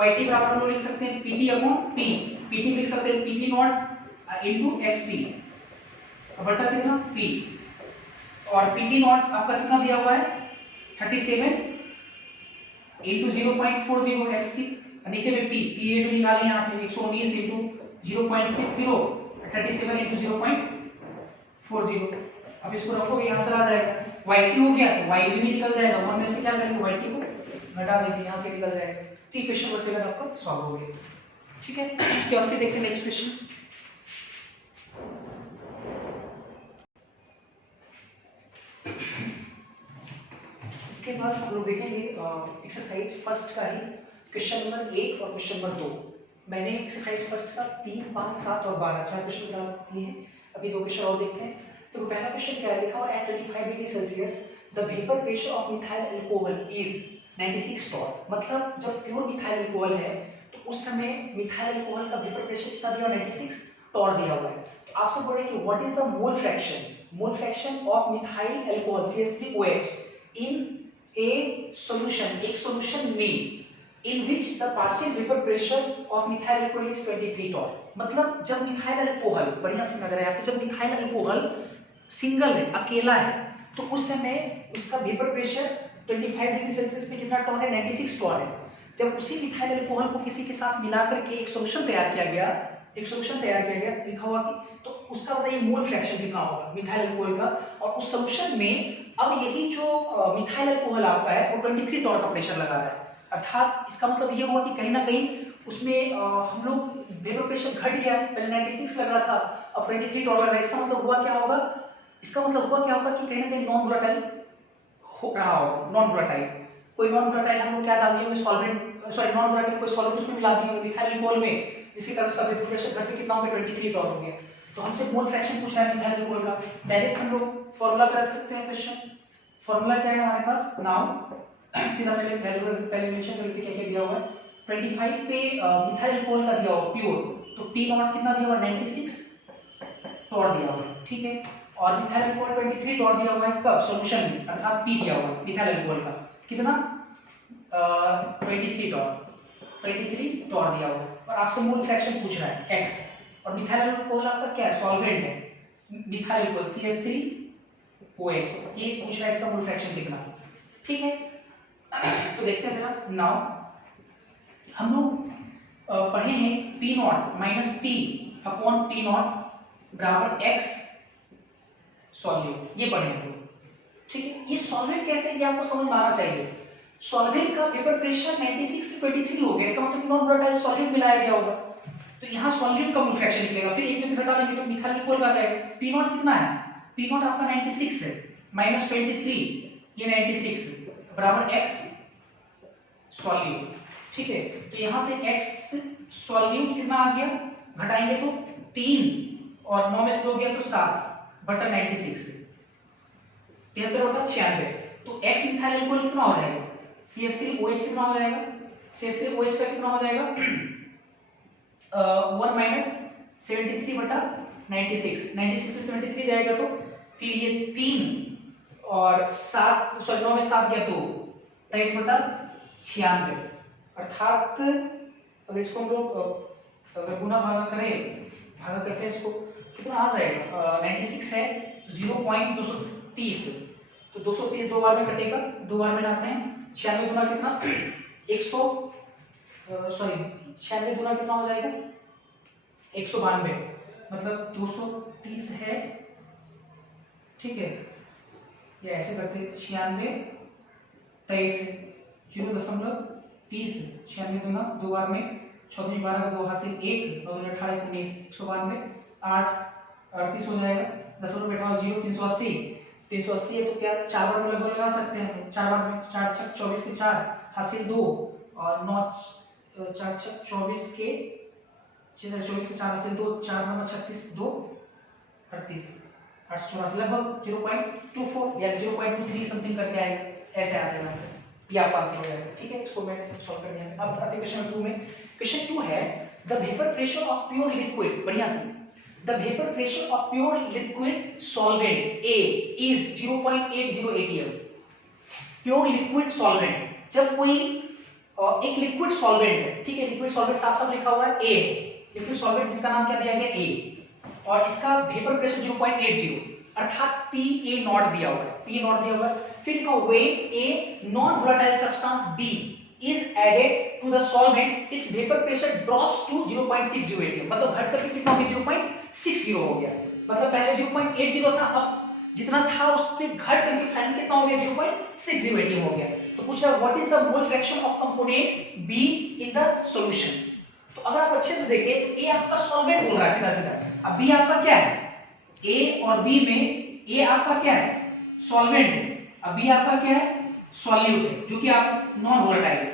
YT बराबर हम लोग लिख सकते हैं PT अपॉन P, PT लिख सकते हैं PT0 इंटू एक्स टी बटा कितना पी, और पीटी नॉट आपका कितना दिया हुआ है 37 इंटू 0.40 एक्स टी, नीचे में पी ये जो निकाले यहाँ पे 119 इंटू 0.60 37 इंटू 0.40। अब इसको रखोगे आंसर आ जाएगा। वाई टी हो गया तो वाई भी निकल जाएगा, वन में से क्या करेंगे वाई टी को घटा देंगे, यहाँ से निकल जाएगा। ठीक, क्वेश्चन नंबर 7 आपका सॉल्व हो गया। ठीक है, इसके बाद फिर देखते हैं नेक्स्ट क्वेश्चन। इसके बाद हम लोग देखेंगे एक्सरसाइज फर्स्ट का ही क्वेश्चन नंबर 1 और क्वेश्चन नंबर 2। मैंने एक्सरसाइज फर्स्ट का 3, 5, 7 और 12 4 क्वेश्चन बना दिए हैं। अभी 2 क्वेश्चन और देखते हैं। तो पहला क्वेश्चन क्या लिखा हुआ है, at 25 degree Celsius the vapour pressure of methyl alcohol is 96 torr. मतलब जब प्योर मिथाइल अल्कोहल है तो उस समय मिथाइल अल्कोहल का वेपर प्रेशर कितना दिया हुआ है 96 टॉर दिया हुआ है। तो आपसे बोल रहे हैं कि what is the mole fraction of methyl alcohol CH3OH in A solution, एक सॉल्यूशन में in which the partial vapor pressure of methyl alcohol is 23 torr. मतलब जब मिथाइल अल्कोहल, बढ़िया से नजर है आपको, जब मिथाइल अल्कोहल सिंगल है, अकेला है, तो उस समय उसका वेपर प्रेशर 25 डिग्री सेल्सियस पे कितना टॉर है 96 टॉर है। जब उसी मिथाइल अल्कोहल को किसी के साथ मिलाकर के एक सॉल्यूशन तैयार किया गया, लिखा हुआ कि तो उसका बताइए मोल फ्रैक्शन कितना होगा मिथाइल अल्कोहल का। और उस सॉल्यूशन में अब यही जो मिथाइल अल्कोहल आपका है वो 23 टॉर का प्रेशर लगा रहा है। अर्थात इसका मतलब ये हुआ कि कहीं ना कहीं उसमें हम लोग वेपर प्रेशर घट गया, पहले 96 लग रहा था अब 23 टॉर लग रहा है। इसका मतलब हुआ क्या होगा कि कहीं ना कहीं नॉन वोलेटाइल हो रहा होगा। नॉन वोलेटाइल हम लोग क्या डाल दिए सॉल्वेंट, नॉन वोलेटाइल कोई सॉल्वेंट उसमें मिला दिए मिथाइल अल्कोहल में, जिसके कारण उसका वेपर प्रेशर घट के कितना हो गया 23 टॉर हो गया। तो हमसे मोल फ्रैक्शन पूछ रहा है मिथाइल अल्कोहल का। डायरेक्ट हम लोग फॉर्मूला रख सकते हैं क्वेश्चन। फॉर्मूला क्या है हमारे पास, नाउ सीधा पहले मेंशन कर लेते क्या दिया हुआ है। 25 पे मिथाइल अल्कोहल का दिया हुआ प्योर, तो पी नॉट कितना दिया हुआ 96 टॉर दिया हुआ है। ठीक है, और मिथाइल अल्कोहल 23 टॉर दिया हुआ है कब सॉल्यूशन में, अर्थात पी दिया हुआ है मिथाइल अल्कोहल का कितना 23 टॉर दिया हुआ है। और आपसे मोल फ्रैक्शन पूछ रहा है x, और मिथाइल अल्कोहल आपका क्या है सॉल्वेंट है, मिथाइल अल्कोहल CH3OH, ये पूछ रहा है इसका मोल फ्रैक्शन कितना। ठीक है, तो देखते हैं जरा। नाउ हम लोग पढ़े हैं P not minus P upon T not बराबर x सॉल्यूट, ये पढ़े हैं हम लोग। ठीक है, ये सॉल्वेंट कैसे है ये आपको समझ में आना चाहिए। सॉल्वेंट का वेपर प्रेशर 96 से 23 हो गया, इसका मतलब नॉन वोलेटाइल सॉल्यूट मिलाया गया होगा, तो यहाँ सॉल्यूट का मोल फ्रैक्शन निकलेगा। फिर एक में से घटा लेंगे तो मिथाइल अल्कोहल आ जाएगा। P नॉट कितना है, P नॉट आपका 96 है माइनस 23, ये 96 बराबर x सॉल्यूट। ठीक है, तो यहां से x सॉल्यूट कितना आ गया, घटाएंगे तो 3 और 9 में से 2 गया तो 7 बटा 96 73 बटा 96। तो x मिथाइल अल्कोहल कितना हो जाएगा CH3OH कितना हो जाएगा, CH3OH का कितना हो जाएगा 1 माइनस 73 बटा 96 में 73 जाएगा तो फिर ये 3 और 7 सॉरी 9 में 7 गया तो 23 बटा 96। अर्थात अगर इसको हम लोग अगर गुना भागा करते हैं इसको कितना आ जाएगा 96 है 0.230, तो 230 दो बार में कटेगा, दो बार में लाते हैं 96 गुना कितना 96 गुना कितना हो जाएगा 192, मतलब 230 है। ठीक है, ये ऐसे करते हैं 96 23 0.30 96 गुना दो बार में 6 दूनी 12 2 हाथ से 1 9 दूनी 18 19 192 8 38 हो जाएगा 10 में बैठा 0 380 है तो क्या 4 बार में लगभग लगा सकते हैं, 4 बार में 4 6 24 के 4 हासिल 2 और 9 4 6 24 के 24 के 4 हासिल 2 4 9 36 2 38 884 लगभग 0.24 या 0.23 समथिंग करके आएगा, ऐसे आ जाएगा आंसर, ये आपका आंसर हो जाएगा। ठीक है, इसको मैंने सॉल्व कर दिया। अब आते क्वेश्चन 2 में। क्वेश्चन 2 है the vapour pressure of pure liquid, बढ़िया से the vapour pressure of pure liquid solvent A is 0.80 atm। Pure liquid solvent, जब कोई एक लिक्विड सॉल्वेंट है, ठीक है, लिक्विड सॉल्वेंट साफ साफ लिखा हुआ है A है, लिक्विड सॉल्वेंट जिसका नाम क्या दिया गया A, और इसका वेपर प्रेशर 0.80 अर्थात PA नॉट दिया हुआ है, PA नॉट दिया हुआ है। फिर लिखो when a non volatile substance B is added to the solvent its vapor pressure drops to 0.60 atm, मतलब घट करके कितना हो गया 0.60 हो गया, मतलब पहले 0.80 था, अब जितना था उस पे घट करके फाइनल कितना हो गया 0.60 atm हो गया। तो पूछ रहा what is the mole fraction of component B in the solution. तो अगर आप अच्छे से देखें तो A आपका सॉल्वेंट बोल रहा है सीधा सीधा, अब B आपका क्या है, A और B में A आपका क्या है सॉल्वेंट है, अब B आपका क्या है सॉल्यूट है, जो कि आप नॉन वोलेटाइल है,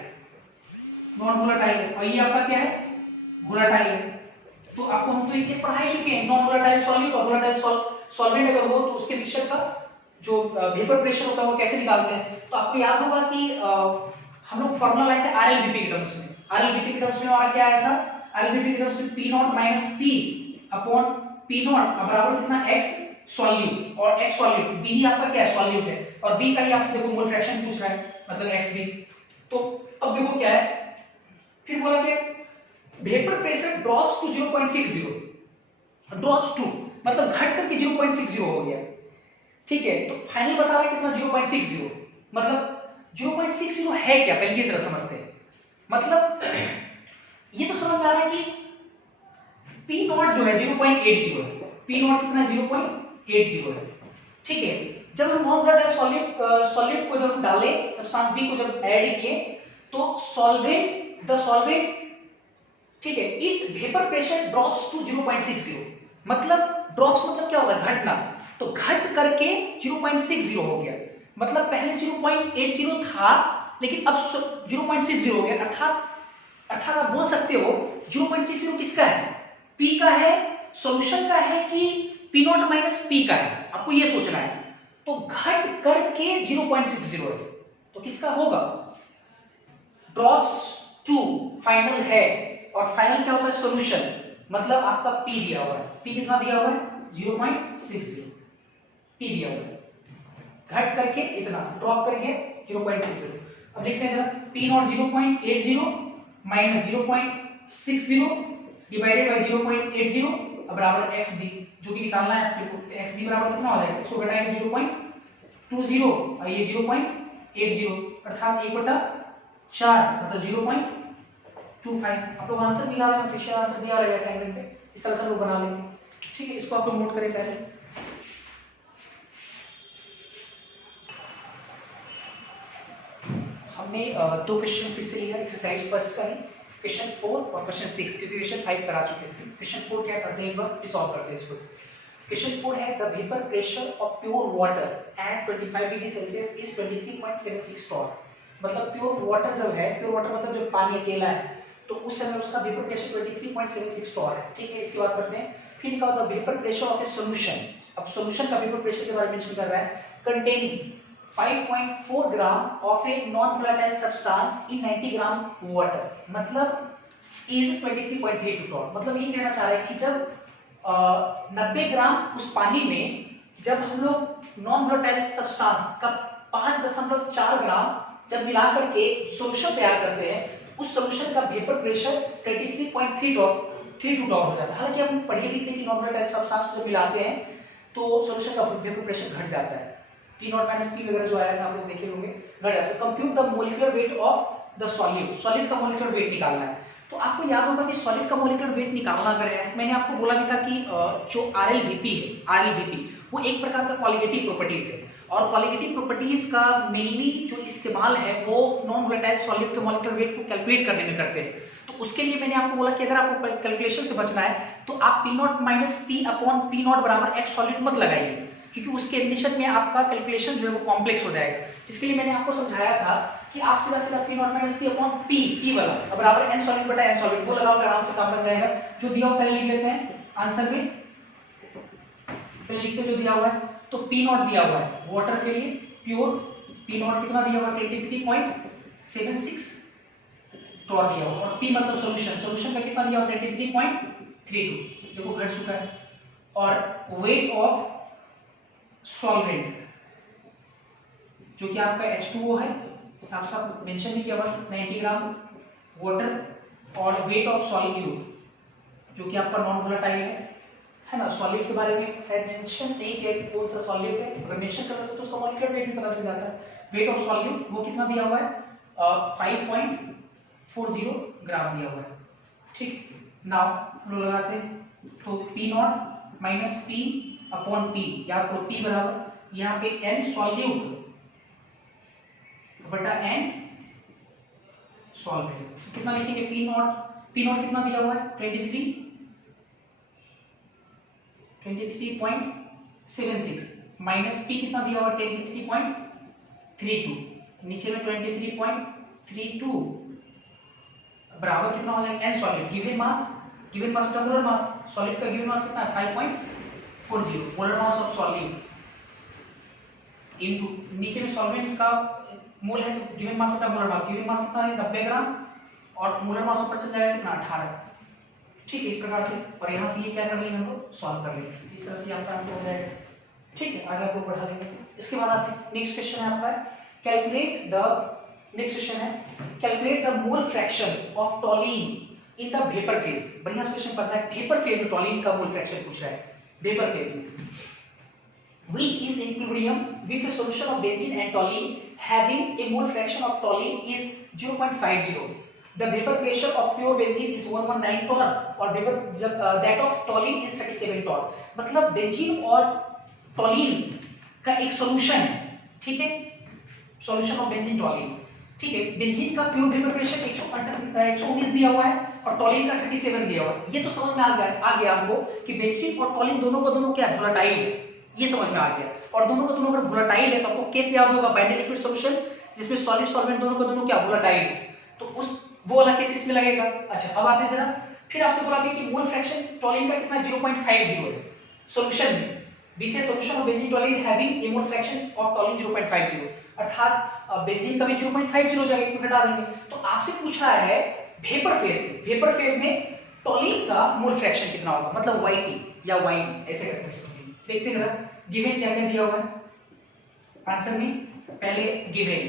और ये आपका क्या है वोलेटाइल है। तो आपको हम तो एक केस पढ़ा ही चुके हैं, नॉन वोलेटाइल सॉल्यूट और वोलेटाइल सॉल्वेंट अगर हो तो उसके मिक्सचर का जो वेपर प्रेशर होता है वो कैसे निकालते हैं। तो आपको याद होगा कि हम लोग फॉर्मूला लाए थे RLVP के टर्म्स में, RLVP के टर्म्स में हमारा क्या आया था, RLVP के टर्म्स में P0 minus P upon P0 बराबर कितना x सॉल्यूट, और x सॉल्यूट B ही आपका क्या है सॉल्यूट है, और B का ही आपसे देखो मोल फ्रैक्शन पूछ रहा है, मतलब xB। तो अब देखो क्या है, फिर बोला कि vapour pressure drops to 0.60, drops to मतलब घट करके 0.60 हो गया, ठीक है। तो फाइनल बता रहा है कितना 0.60, मतलब 0.60 है क्या, पहले ये जरा समझते हैं। मतलब ये तो समझ में आ रहा है कि P0 जो है 0.80 है, P0 कितना 0.80 है, ठीक है। जब हम नॉन वोलेटाइल सॉल्वेंट को जब डाले, सब्सटेंस B को जब ऐड किए, तो द सॉल्वेंट ठीक है इस वेपर प्रेशर ड्रॉप्स टू 0.60, मतलब ड्रॉप्स मतलब क्या होता है घटना, तो घट करके 0.60 हो गया, मतलब पहले 0.80 था लेकिन अब 0.60 हो गया, अर्थात आप बोल सकते हो 0.60 किसका है, P का है, सॉल्यूशन का है कि P0 माइनस P का है, आपको ये सोचना है। तो घट करके 0.60 है, तो किसका होगा, ड्रॉप्स टू फाइनल है, और फाइनल क्या होता है सॉल्यूशन, मतलब आपका P दिया हुआ है, P कितना दिया हुआ है 0.60, P दिया हुआ है, घट करके इतना, ड्रॉप करके 0.60। अब लिखते हैं जरा P0 0.80 माइनस 0.60 डिवाइडेड बाय 0.80 बराबर xB, जो कि निकालना है आपको, xB बराबर कितना हो जाएगा, इसको घटाएंगे 0.20 और ये 0.80 अर्थात 1/4 मतलब 0.25। आप लोग आंसर निकाल रहे हैं, पिछले आंसर दिया रहेगा असाइनमेंट पे, इस तरह से लोग बना लेंगे, ठीक है। इसको आप लोग नोट करें पहले। हमने दो क्वेश्चन फिर से लिया, एक्सरसाइज फर्स्ट का ही, क्वेश्चन 4 और क्वेश्चन 6, क्योंकि क्वेश्चन 5 करा चुके थे। क्वेश्चन 4 क्या करते हैं एक बार सॉल्व करते हैं इसको। क्वेश्चन 4 है the vapour pressure of pure water at 25 degree Celsius is 23.76 torr, मतलब प्योर वाटर जब है, प्योर वाटर मतलब जब पानी अकेला है, तो उस समय उसका वेपर प्रेशर 23.76 टॉर है, ठीक है। इसके बाद करते हैं, फिर लिखा the vapour pressure of A solution, अब सॉल्यूशन का वेपर प्रेशर के बारे में मेंशन कर रहा है, containing 5.4 gram of a non volatile substance in 90 gram water, मतलब इज 23.32 टॉर, मतलब ये कहना चाह रहा है कि जब 90 ग्राम उस पानी में जब हम लोग नॉन वोलेटाइल सब्सटेंस का 5.4 ग्राम जब मिला करके सॉल्यूशन तैयार करते हैं, उस सॉल्यूशन का वेपर प्रेशर 23.32 टॉर हो जाता है। हालांकि हम पढ़े भी थे कि नॉन वोलेटाइल सब्सटेंस को जब मिलाते हैं तो सॉल्यूशन का वेपर प्रेशर घट जाता है, P0 माइनस P वगैरह जो आया था आप लोग देखे होंगे, घट जाता है। Compute the molecular weight of the solid, solid का मोलिकुलर वेट निकालना है। तो आपको याद होगा कि सॉलिड का मोलिकुलर वेट निकालना अगर है, मैंने आपको बोला भी था कि जो RLVP है, RLVP वो एक प्रकार का क्वालिटेटिव प्रॉपर्टीज है, और क्वालिटेटिव प्रॉपर्टीज का मेनली जो इस्तेमाल है वो नॉन वोलेटाइल सॉलिड के मोलिकुलर वेट को कैलकुलेट करने में करते हैं। तो उसके लिए मैंने आपको बोला कि अगर आपको कैलकुलेशन से बचना है तो आप P0 minus P upon P0 बराबर x सॉलिड मत लगाइए, क्योंकि उसके एडिशन में आपका कैलकुलेशन जो है वो कॉम्प्लेक्स हो जाएगा। इसके लिए मैंने आपको समझाया था कि आप सीधा सीधा P0 minus P upon P वाला बराबर n सॉलिड बटा n सॉलिड वो लगाओ, आराम से काम बन जाएगा। जो दिया हुआ पहले लिख लेते हैं आंसर में, पहले लिखते जो दिया हुआ है, तो P0 दिया हुआ है वाटर के लिए प्योर, P0 कितना दिया हुआ 23.76 टॉर दिया हुआ, और P मतलब सॉल्यूशन, सॉल्यूशन का कितना दिया हुआ 23.32, देखो घट चुका है। और वेट ऑफ सॉल्वेंट जो कि आपका H2O है, साफ साफ मेंशन भी किया हुआ 90 ग्राम वाटर, और वेट ऑफ सॉल्यूट जो कि आपका नॉन वोलेटाइल है ना। सॉलिड के बारे में शायद मेंशन नहीं किया कि कौन सा सॉलिड है, अगर मेंशन कर देते तो उसका मॉलिक्यूलर वेट भी पता चल जाता है। वेट ऑफ सॉल्यूट वो कितना दिया हुआ है, 5.40 ग्राम दिया हुआ है। ठीक, नाउ हम लोग लगाते हैं तो P not minus P upon P, याद करो पी बराबर यहाँ पे एन सॉल्यूट बटा एन सॉल्वेंट। कितना लिखेंगे, पी नॉट कितना दिया हुआ है 23.76 माइनस पी कितना दिया हुआ है 23.32, नीचे में 23.32 बराबर कितना हो जाएगा एन सॉलिड। गिवन मास का मोलर मास, सॉलिड का गिवन मास कितना है 5.40, molar mass of solid into नीचे में सॉल्वेंट का मोल है तो गिवन मास बटा मोलर मास, गिवन मास कितना है 90 ग्राम और मोलर मास ऊपर से जाएगा कितना 18। ठीक है, इस प्रकार से, और यहाँ से ये क्या कर लेंगे हम लोग सॉल्व कर लेंगे, इस तरह से आपका आंसर हो जाएगा। ठीक है, आगे आपको बढ़ा देंगे। इसके बाद आते हैं नेक्स्ट क्वेश्चन है आपका, कैलकुलेट द नेक्स्ट क्वेश्चन है calculate the mole fraction of toluene in the vapour phase. बढ़िया क्वेश्चन पढ़ना है, वेपर फेज में टॉलीन का मोल फ्रैक्शन पूछ रहा है वेपर फेज में। Which is equilibrium with a solution of benzene and toluene having a mole fraction of toluene is 0.50. The vapor pressure of pure benzene is 119 torr और vapor that of toluene is 37 torr। मतलब benzene और टॉलीन का एक solution है, ठीक है, solution of benzene टॉलीन। ठीक है, बेंजीन का प्योर वेपर प्रेशर 119 दिया हुआ है और टॉलीन का 37 दिया हुआ है। ये तो समझ में आ गया हमको कि बेंजीन और टॉलीन दोनों का दोनों क्या वोलेटाइल है, ये समझ में आ गया। और दोनों का दोनों अगर वोलेटाइल है तो आपको केस याद होगा बाइनरी लिक्विड सॉल्यूशन जिसमें सॉलिड सॉल्वेंट दोनों का दोनों क्या वोलेटाइल है, तो उस वो वाला केस इसमें लगेगा। अच्छा, अब आते हैं जरा, फिर आपसे बोला गया कि मोल फ्रैक्शन टॉलीन का कितना 0.50 है सॉल्यूशन में, with a solution of benzene toluene having a mole fraction of toluene 0.50, अर्थात बेंजीन का भी 0.50 हो जाएगा क्योंकि घटा देंगे। तो आपसे पूछ रहा है वेपर फेज में टॉलीन का मोल फ्रैक्शन कितना होगा, मतलब YT या YB ऐसे करते हैं। देखते जरा गिवन क्या क्या दिया हुआ है आंसर में। पहले गिवन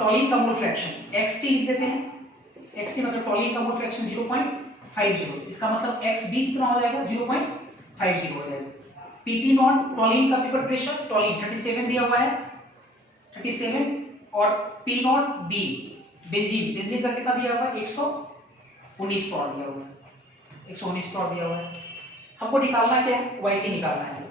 टॉलीन का मोल फ्रैक्शन XT लिख देते हैं, XT मतलब टॉलीन का मोल फ्रैक्शन 0.50, इसका मतलब XB कितना हो जाएगा 0.50 हो जाएगा। PT नॉट टॉलीन का वेपर प्रेशर, टॉलीन 37 दिया हुआ है 37, और P नॉट B बेंजीन का कितना दिया हुआ है 119 टॉर दिया हुआ है, 119 टॉर दिया हुआ है। हमको निकालना क्या है, YT निकालना है।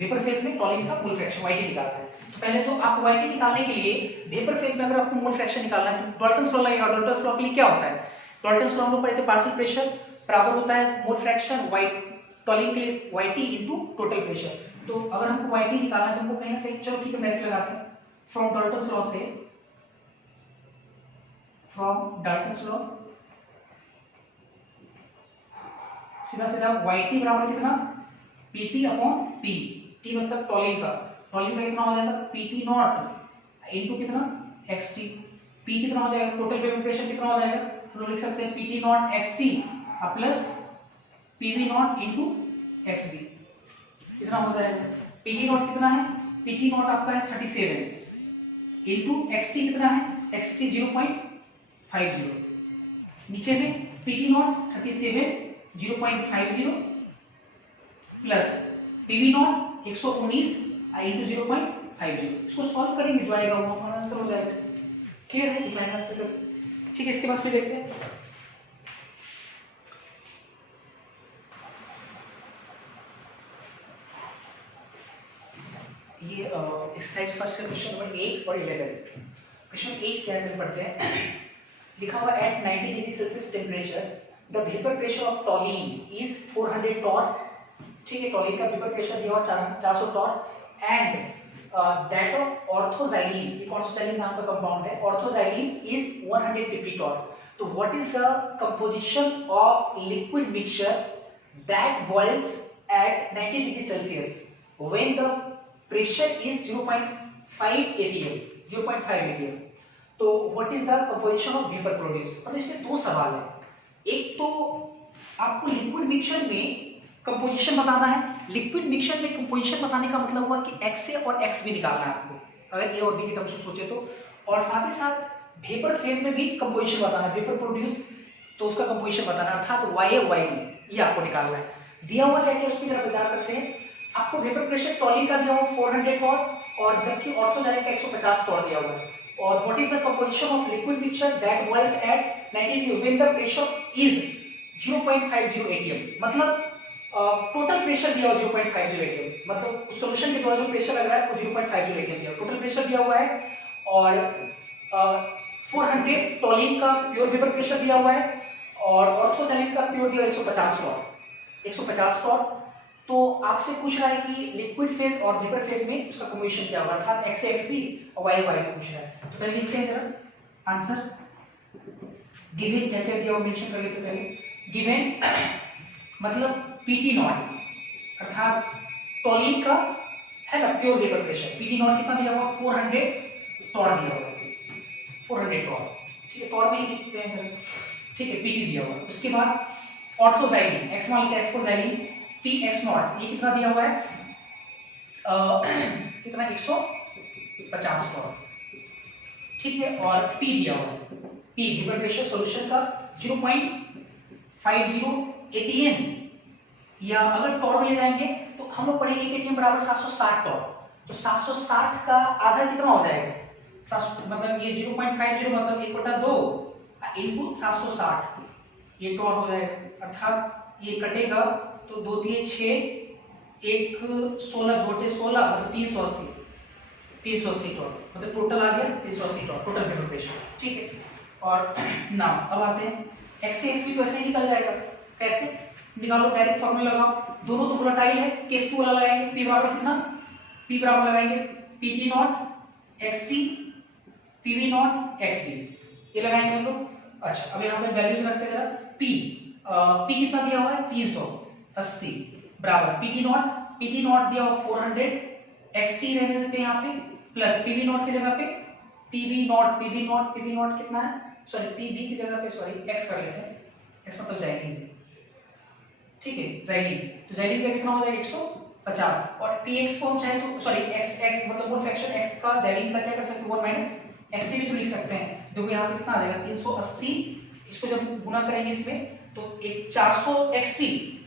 वेपर फेज में टॉलीन का मोल फ्रैक्शन YT निकालना है। तो पहले तो आप YT निकालने के लिए वेपर फेज में अगर आपको मोल फ्रैक्शन निकालना है तो डाल्टन्स लॉ लगेगा। डाल्टन्स लॉ के लिए क्या होता है, डाल्टन्स लॉ हम लोग पढ़े थे, पार्शियल प्रेशर बराबर होता है मोल फ्रैक्शन टॉलीन के लिए YT इनटू टोटल प्रेशर। तो अगर हमको YT निकालना है तो हमको कहीं ना कहीं, चलो ठीक है डायरेक्ट लगाते हैं, फ्रॉम डाल्टन्स लॉ से, फ्रॉम डाल्टन्स लॉ सीधा सीधा YT बराबर कितना PT अपॉन P, T मतलब टॉलीन का कितना हो जाएगा PT नॉट इनटू कितना XT, P कितना हो जाएगा टोटल वेपर प्रेशर कितना हो जाएगा, हम लोग लिख सकते हैं PT not XT plus PV not into XB, कितना हो जाएगा। PT नॉट कितना है, PT नॉट आपका है 37 इनटू XT कितना है XT 0.50, नीचे में PT not 37 0.50 plus PV not 119 into 0.50, इसको सॉल्व करेंगे जो आएगा वो हमारा आंसर हो जाएगा। क्लियर है, इक्लाइन आंसर कर। ठीक है, इसके बाद फिर देखते हैं ये एक्सरसाइज फर्स्ट का क्वेश्चन नंबर 8 और 11। क्वेश्चन 8 क्या है पढ़ते हैं। लिखा हुआ at 90 degree Celsius temperature the vapour pressure of toluene is 400 torr. ठीक है, टॉलीन का वेपर प्रेशर दिया हुआ 400 torr and that of orthoxylene, एक ऑर्थोजाइलिन नाम का कंपाउंड है, ऑर्थोजाइलिन इज 150 टॉर। तो what is the composition of liquid mixture that boils at 90 degree Celsius when the pressure is 0.5 atm, 0.5 atm। तो what is the composition of vapour produce. मतलब इसमें दो सवाल है, एक तो आपको लिक्विड मिक्सचर में कंपोजिशन बताना है, लिक्विड मिक्सचर में कंपोजिशन बताने का मतलब हुआ कि XA और XB निकालना है आपको, अगर A और B की टर्म्स में सोचे तो, और साथ ही साथ वेपर फेज में भी कंपोजिशन बताना है, वेपर प्रोड्यूस तो उसका कंपोजिशन बताना है, अर्थात YA YB ये आपको निकालना है। दिया हुआ क्या क्या उसकी जरा विचार करते हैं। आपको वेपर प्रेशर टॉलिंग का दिया हुआ 400 टॉर और जबकि ऑर्थोजेनिक का 150 टॉर दिया हुआ है। और what is the composition of liquid mixture that boils at 90 when the pressure is 0.50 atm, मतलब टोटल प्रेशर दिया हुआ 0.50 atm, मतलब सॉल्यूशन के द्वारा जो प्रेशर लग रहा है वो 0.50 atm दिया, टोटल प्रेशर दिया हुआ है। और 400 टॉलिंग का प्योर वेपर प्रेशर दिया हुआ है और ऑर्थोजेनिक का प्योर दिया 150 टॉर, 150 टॉर। तो आपसे पूछ रहा है कि लिक्विड फेज और वेपर फेज में उसका कंपोजिशन क्या होगा, अर्थात x से xp और y y पूछ रहा है। तो पहले लिखते हैं जरा आंसर। गिवन क्या क्या दिया हुआ मेंशन कर लेते पहले। गिवन मतलब pt नॉट, अर्थात टॉलिंग का है ना pure vapour pressure, pt not कितना दिया हुआ 400 टॉर दिया हुआ, 400 टॉर, ठीक है, टॉर में ही लिखते हैं, ठीक है, pt दिया हुआ। उसके बाद ऑर्थोजाइलिन x मान लेते हैं, एक्सपोजाइलिन px नॉट ये कितना दिया हुआ है कितना 150 टॉर, ठीक है, और p दिया हुआ है, p वेपर प्रेशर सॉल्यूशन का 0.50 atm, या अगर टॉर में ले जाएंगे तो हम लोग पढ़ेंगे कि atm बराबर 760 टॉर, तो 760 का आधा कितना हो जाएगा, 700 मतलब ये 0.50 मतलब 1/2 इनटू 760 ये टॉर हो जाएगा, अर्थात ये कटेगा तो 2 3 6 1 16 2 16 मतलब 380 टॉर, मतलब टोटल आ गया 380 टॉर टोटल वेपर प्रेशर, ठीक है। और नाउ अब आते हैं x से xp, तो ऐसे ही निकल जाएगा, कैसे निकालो, डायरेक्ट फॉर्मूला लगाओ, दोनों तो वोलेटाइल है, केस 2 वाला लगाएंगे, p बराबर कितना, p बराबर लगाएंगे pt not xt pv not xp, ये लगाएंगे हम लोग। अच्छा अब यहाँ पे वैल्यूज रखते हैं जरा, p कितना दिया हुआ है 380 बराबर pt नॉट दिया हुआ 400 xt रहने देते हैं यहाँ पे, प्लस pv नॉट की जगह पे pv नॉट कितना है, सॉरी pb की जगह पे सॉरी x कर लेते हैं, x मतलब जाइलिन, ठीक है, जाइलिन, तो जाइलिन का कितना हो जाएगा 150 और px को हम चाहे तो सॉरी x मतलब मोल फ्रैक्शन x का जाइलिन का क्या कर सकते हैं 1 माइनस xt भी तो लिख सकते हैं, देखो यहाँ से कितना आ जाएगा 380, इसको जब गुना करेंगे इसमें तो 400 xt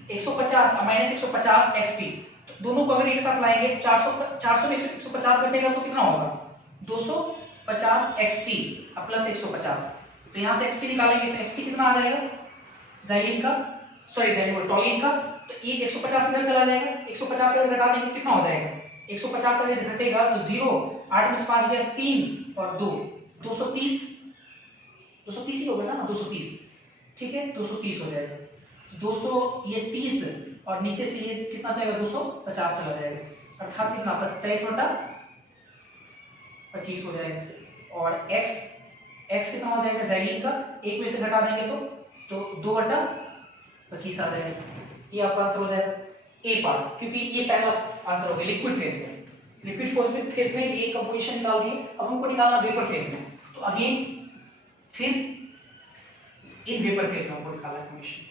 150 माइनस 150 xt, दोनों को अगर एक साथ लाएंगे 400 में 150 घटेगा तो कितना होगा 250 xt प्लस 150, तो यहाँ से xt निकालेंगे तो xt कितना आ जाएगा जाइलिन का सॉरी जाइलिन टॉलिन का, तो ये 150 इधर चला जाएगा, 150 इधर घटा देंगे कितना हो जाएगा 150 अगर घटेगा तो 0 8 में 5 गया 3 और 2 230 ही होगा ना 230, ठीक है 230 हो जाएगा, 200 ये 30 और नीचे से ये कितना जाएगा 250 चला जाएगा, अर्थात कितना 23/25 हो जाएगा। और x कितना हो जाएगा जाइलिन का, एक में से घटा देंगे तो 2/25 आ जाएगा, ये आपका आंसर हो जाएगा ए पार्ट, क्योंकि ये पहला आंसर हो गया लिक्विड फेज में, लिक्विड फेज में ये कंपोजिशन निकाल दिए, अब हमको निकालना वेपर फेज में, तो अगेन फिर इन वेपर फेज में हमको निकालना कंपोजिशन,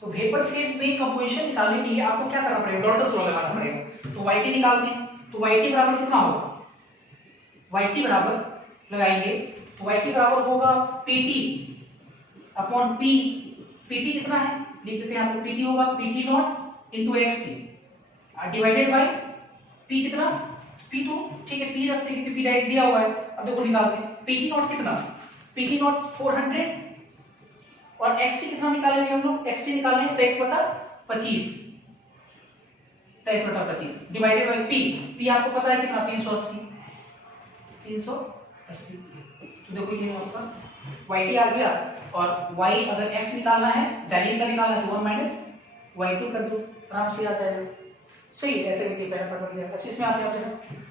तो वेपर फेज में कंपोजिशन निकालने के लिए आपको क्या करना पड़ेगा डॉल्टन्स लॉ लगाना पड़ेगा, तो yt निकालते हैं, तो yt बराबर कितना होगा, yt बराबर लगाएंगे तो yt बराबर होगा pt अपॉन p, pt कितना है लिख देते हैं आपको, pt होगा pt not into xt divided by p कितना p, तो ठीक है p रखते हैं क्योंकि p डायरेक्ट दिया हुआ है, अब देखो निकालते हैं pt नॉट कितना, pt नॉट 400 और xt कितना निकालेंगे हम लोग, xt निकालेंगे 23/25 डिवाइडेड बाय p आपको पता है कितना 380, तो देखो ये आपका yt आ गया, और y अगर x निकालना है जाइलिन का निकालना है तो 1 माइनस y2 कर दो, आराम से आ जाएगा, सही है, ऐसे करके पहला पढ़ लिया। अच्छा इसमें आते हैं आप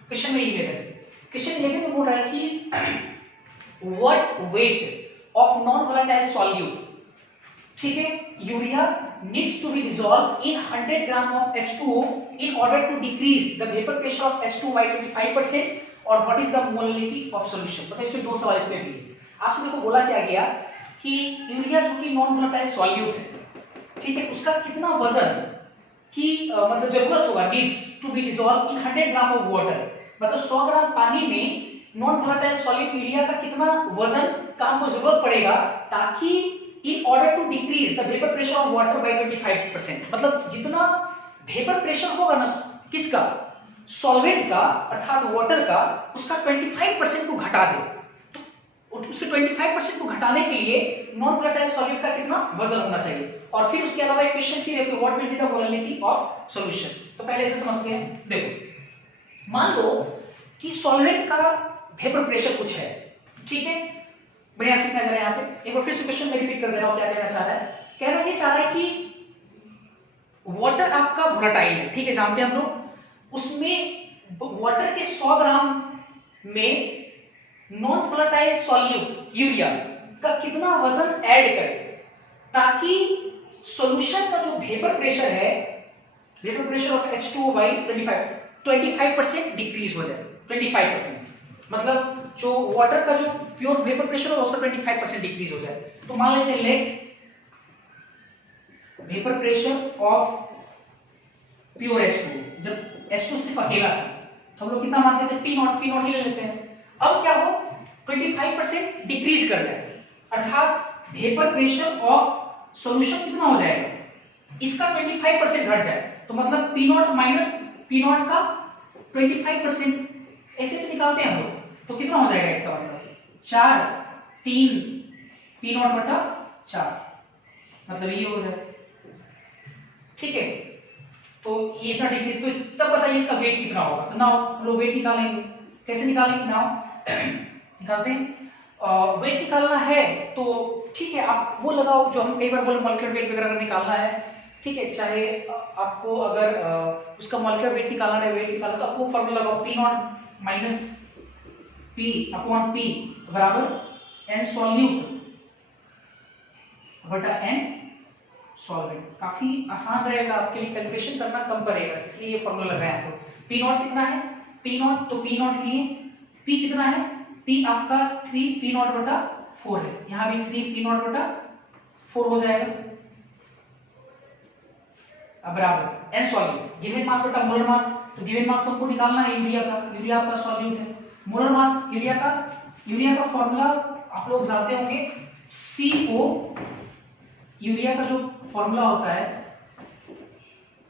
क्वेश्चन में ये दे रहे हैं, क्वेश्चन 11 में बोल रहा है कि what weight of non volatile solute, ठीक है, urea needs to be dissolved in 100 gram of H2O in order to decrease the vapor pressure of H2 by 25%, और what is the molality of solution, मतलब इसमें दो सवाल इसमें भी है आपसे। देखो बोला क्या गया कि यूरिया जो कि नॉन वोलेटाइल सॉल्यूट है, ठीक है, उसका कितना वजन की मतलब जरूरत होगा, needs to be dissolved in 100 gram of water, मतलब 100 ग्राम पानी में नॉन वोलेटाइल सॉल्यूट यूरिया का कितना वजन का हमको जरूरत पड़ेगा ताकि in order to decrease the vapour pressure of water by 25%, मतलब जितना वेपर प्रेशर होगा ना किसका, सॉल्वेंट का अर्थात वाटर का, उसका 25% को घटा दे। तो उसके 25% को घटाने के लिए नॉन वोलेटाइल सॉल्यूट का कितना वजन होना चाहिए। और फिर उसके अलावा एक क्वेश्चन फिर है कि what will be the molality of solution. तो पहले इसे समझते हैं। देखो मान लो कि सॉल्वेंट का वेपर प्रेशर कुछ है, ठीक है, बढ़िया सीखना जरा यहाँ पे। एक बार फिर से क्वेश्चन में रिपीट कर दे रहा हूं क्या कहना चाह रहा है। कहना ये चाह रहा है कि वाटर आपका वोलेटाइल है, ठीक है, जानते हैं हम लोग। उसमें वाटर के 100 ग्राम में नॉन वोलेटाइल सॉल्यूट यूरिया का कितना वजन ऐड करें ताकि सॉल्यूशन का जो वेपर प्रेशर है, vapour pressure of H2O by 25% decrease हो जाए। 25% मतलब जो वाटर का जो प्योर वेपर प्रेशर है उसका 25% डिक्रीज हो जाए। तो मान लेते हैं let vapour pressure of pure H2O, जब H2 सिर्फ अकेला था तो हम लोग कितना मानते थे, P नॉट ही ले लेते हैं। अब क्या हो, 25% डिक्रीज कर जाए, अर्थात वेपर प्रेशर ऑफ सॉल्यूशन कितना हो जाएगा, इसका 25% घट जाए। तो मतलब P not minus P not का 25% ऐसे तो निकालते हैं हम लोग, तो कितना हो जाएगा इसका मतलब 4 3 P नॉट बटा 4, मतलब ये हो जाए, ठीक है। तो ये इतना डिक्रीज, तो तब बताइए इसका वेट कितना होगा। तो नाउ हम लोग वेट निकालेंगे। कैसे निकालेंगे, नाउ निकालते हैं। वेट निकालना है तो ठीक है, आप वो लगाओ जो हम कई बार बोले मॉलिक्यूलर वेट वगैरह अगर निकालना है, ठीक है, चाहे आपको अगर उसका मॉलिक्यूलर वेट निकालना है, वेट निकालना, तो आपको फॉर्मूला लगाओ P not minus P upon P बराबर N सॉल्यूट बटा N सॉल्वेंट। काफी आसान रहेगा आपके लिए, कैलकुलेशन करना कम पड़ेगा, इसलिए ये फॉर्मूला लगाया आपको। P नॉट कितना है, P नॉट, तो P नॉट लिए, P कितना है, P आपका 3 P नॉट बटा 4 है, यहाँ भी 3 P नॉट बटा 4 हो जाएगा। अब बराबर N सॉल्यूट, गिवन मास बटा मोलर मास, तो गिवन मास हमको निकालना है यूरिया का, यूरिया आपका सॉल्यूट है। मोलर मास यूरिया का फॉर्मूला आप लोग जानते होंगे, CO, यूरिया का जो फॉर्मूला होता है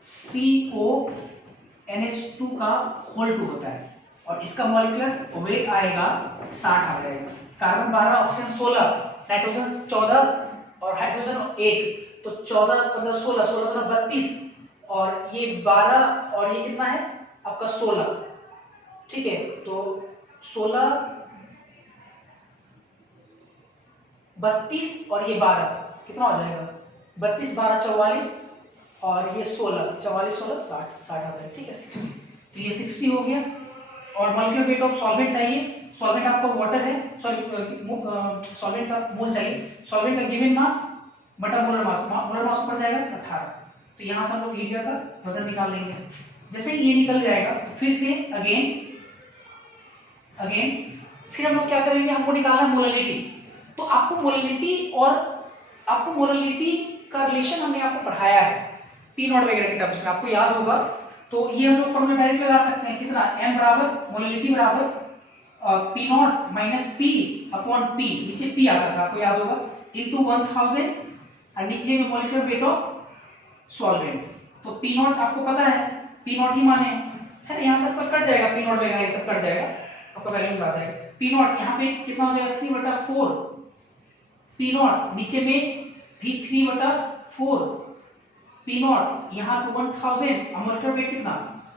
CONH2 का होल 2 होता है, और इसका मॉलिक्यूलर वेट आएगा 60 आ जाएगा। कार्बन 12, ऑक्सीजन 16, नाइट्रोजन 14 और हाइड्रोजन 1, तो 14 15 16 16 32, और ये 12 और ये कितना है आपका 16, ठीक है। तो 16 32 और ये 12 कितना हो जाएगा, 32 12 44, और ये 16 44 16 60 60 आता है, ठीक है, 60। तो ये 60 हो गया। और मॉलिक्यूलर वेट ऑफ सॉल्वेंट चाहिए, सॉल्वेंट आपका वाटर है, सॉरी सॉल्वेंट का मोल चाहिए, सॉल्वेंट का गिवन मास बटा मोलर मास, मोलर मास ऊपर जाएगा 18। तो यहाँ से हम लोग यूरिया का वजन निकाल लेंगे। जैसे ही ये निकल जाएगा फिर से अगेन फिर हम लोग क्या करेंगे, हमको निकालना है मोलैलिटी। तो आपको मोलैलिटी का रिलेशन हमने आपको पढ़ाया है P नॉट वगैरह के टर्म्स में, आपको याद होगा। तो ये हम लोग फॉर्मूला डायरेक्ट लगा सकते हैं, कितना m बराबर मोलैलिटी बराबर P not minus P upon P, नीचे P आता था आपको याद होगा, इनटू 1000 और नीचे में मॉलिक्यूलर वेट ऑफ सॉल्वेंट। तो P नॉट आपको पता है, P नॉट ही माने है ना, यहाँ सब पर कट जाएगा, P नॉट वगैरह ये सब कट जाएगा, आपका वैल्यूज आ जाएगा। P नॉट यहाँ पे कितना हो जाएगा 3/4 P नॉट, नीचे में भी 3/4 P नॉट, यहाँ पे 1000, मॉलिक्यूलर वेट कितना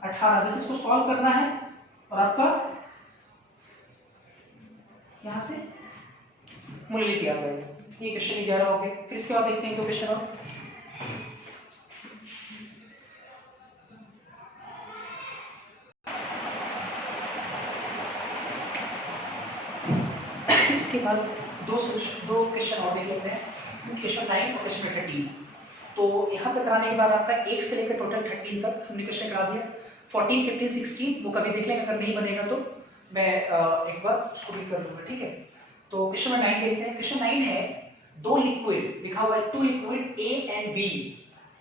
18। बस इसको सॉल्व करना है और आपका यहाँ से मोलैलिटी आ जाएगी। ये क्वेश्चन 11 हो गया। फिर इसके बाद देखते हैं 2 क्वेश्चन और। इसके बाद दो क्वेश्चन और देख लेते हैं, क्वेश्चन 9 और क्वेश्चन 13। तो यहाँ तक कराने के बाद आपका 1 से लेकर टोटल 13 तक हमने क्वेश्चन करा दिया। 14 15 16 वो कभी देख लेंगे, अगर नहीं बनेगा तो मैं एक बार उसको भी कर दूंगा, ठीक है। तो क्वेश्चन 9 देखते हैं। क्वेश्चन 9 है, दो लिक्विड लिखा हुआ है, 2 liquid A and B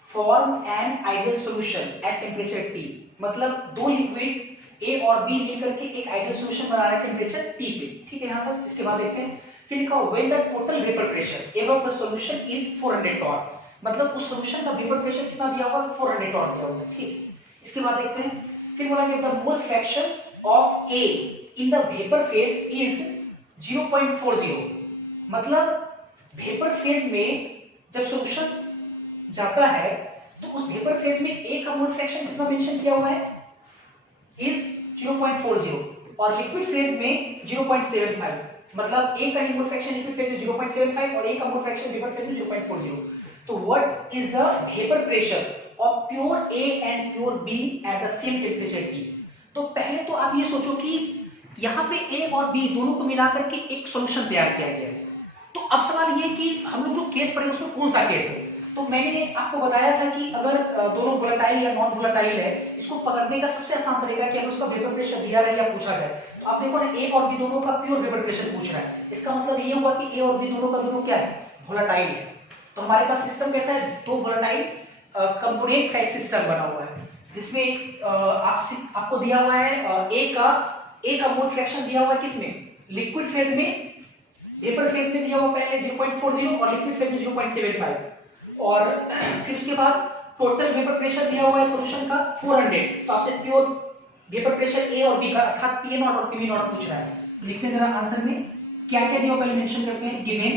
form an ideal solution at temperature T। मतलब दो लिक्विड A और B मिलकर के एक आइडियल सॉल्यूशन बना रहे हैं टेम्परेचर T पे, ठीक है। यहाँ तक इसके बाद देखते हैं फिर लिखा when the total vapour pressure above the solution is 400 torr, मतलब उस सॉल्यूशन का वेपर प्रेशर कितना दिया हुआ है, 400 टॉन दिया हुआ है। ठीक, इसके बाद देखते हैं, फिर बोला गया the mole fraction of A in the vapour phase is 0.40, मतलब वेपर फेज में जब सॉल्यूशन जाता है तो उस वेपर फेज में ए का मोल फ्रैक्शन कितना मेंशन किया हुआ है, इज 0.40, और लिक्विड फेज में 0.75, मतलब ए का ही मोल फ्रैक्शन लिक्विड फेज में 0.75 और ए का मोल फ्रैक्शन वेपर फेज में 0.40। तो what is the vapour pressure of pure A and pure B at the same temperature T. तो पहले तो आप ये सोचो कि यहाँ पे ए और बी दोनों को मिलाकर के एक सॉल्यूशन तैयार किया गया है। तो अब सवाल ये कि हम लोग जो केस पढ़ेंगे उसमें कौन सा केस है। तो मैंने आपको बताया था कि अगर दोनों वोलेटाइल या नॉन वोलेटाइल है, इसको पकड़ने का सबसे आसान तरीका कि अगर उसका वेपर प्रेशर दिया रहे या पूछा जाए, तो आप देखो ना ए और बी दोनों का प्योर वेपर प्रेशर पूछ रहा है, इसका मतलब ये हुआ कि ए और बी दोनों का दोनों क्या है, वोलेटाइल है। तो हमारे पास सिस्टम कैसा है, दो वोलेटाइल कंपोनेंट्स का एक सिस्टम बना हुआ है, जिसमें आपको दिया हुआ है ए का मोल फ्रैक्शन दिया हुआ है किसमें, लिक्विड फेज में, वेपर फेज में दिया हुआ पहले 0.40 और लिक्विड फेज में 0.75, और फिर उसके बाद टोटल वेपर प्रेशर दिया हुआ है सॉल्यूशन का 400। तो आपसे प्योर वेपर प्रेशर ए और बी का अर्थात पी नॉट और पीवी नॉट पूछ रहा है। तो लिखते हैं जरा आंसर में क्या क्या दिया हुआ, पहले मेंशन करते हैं। गिवन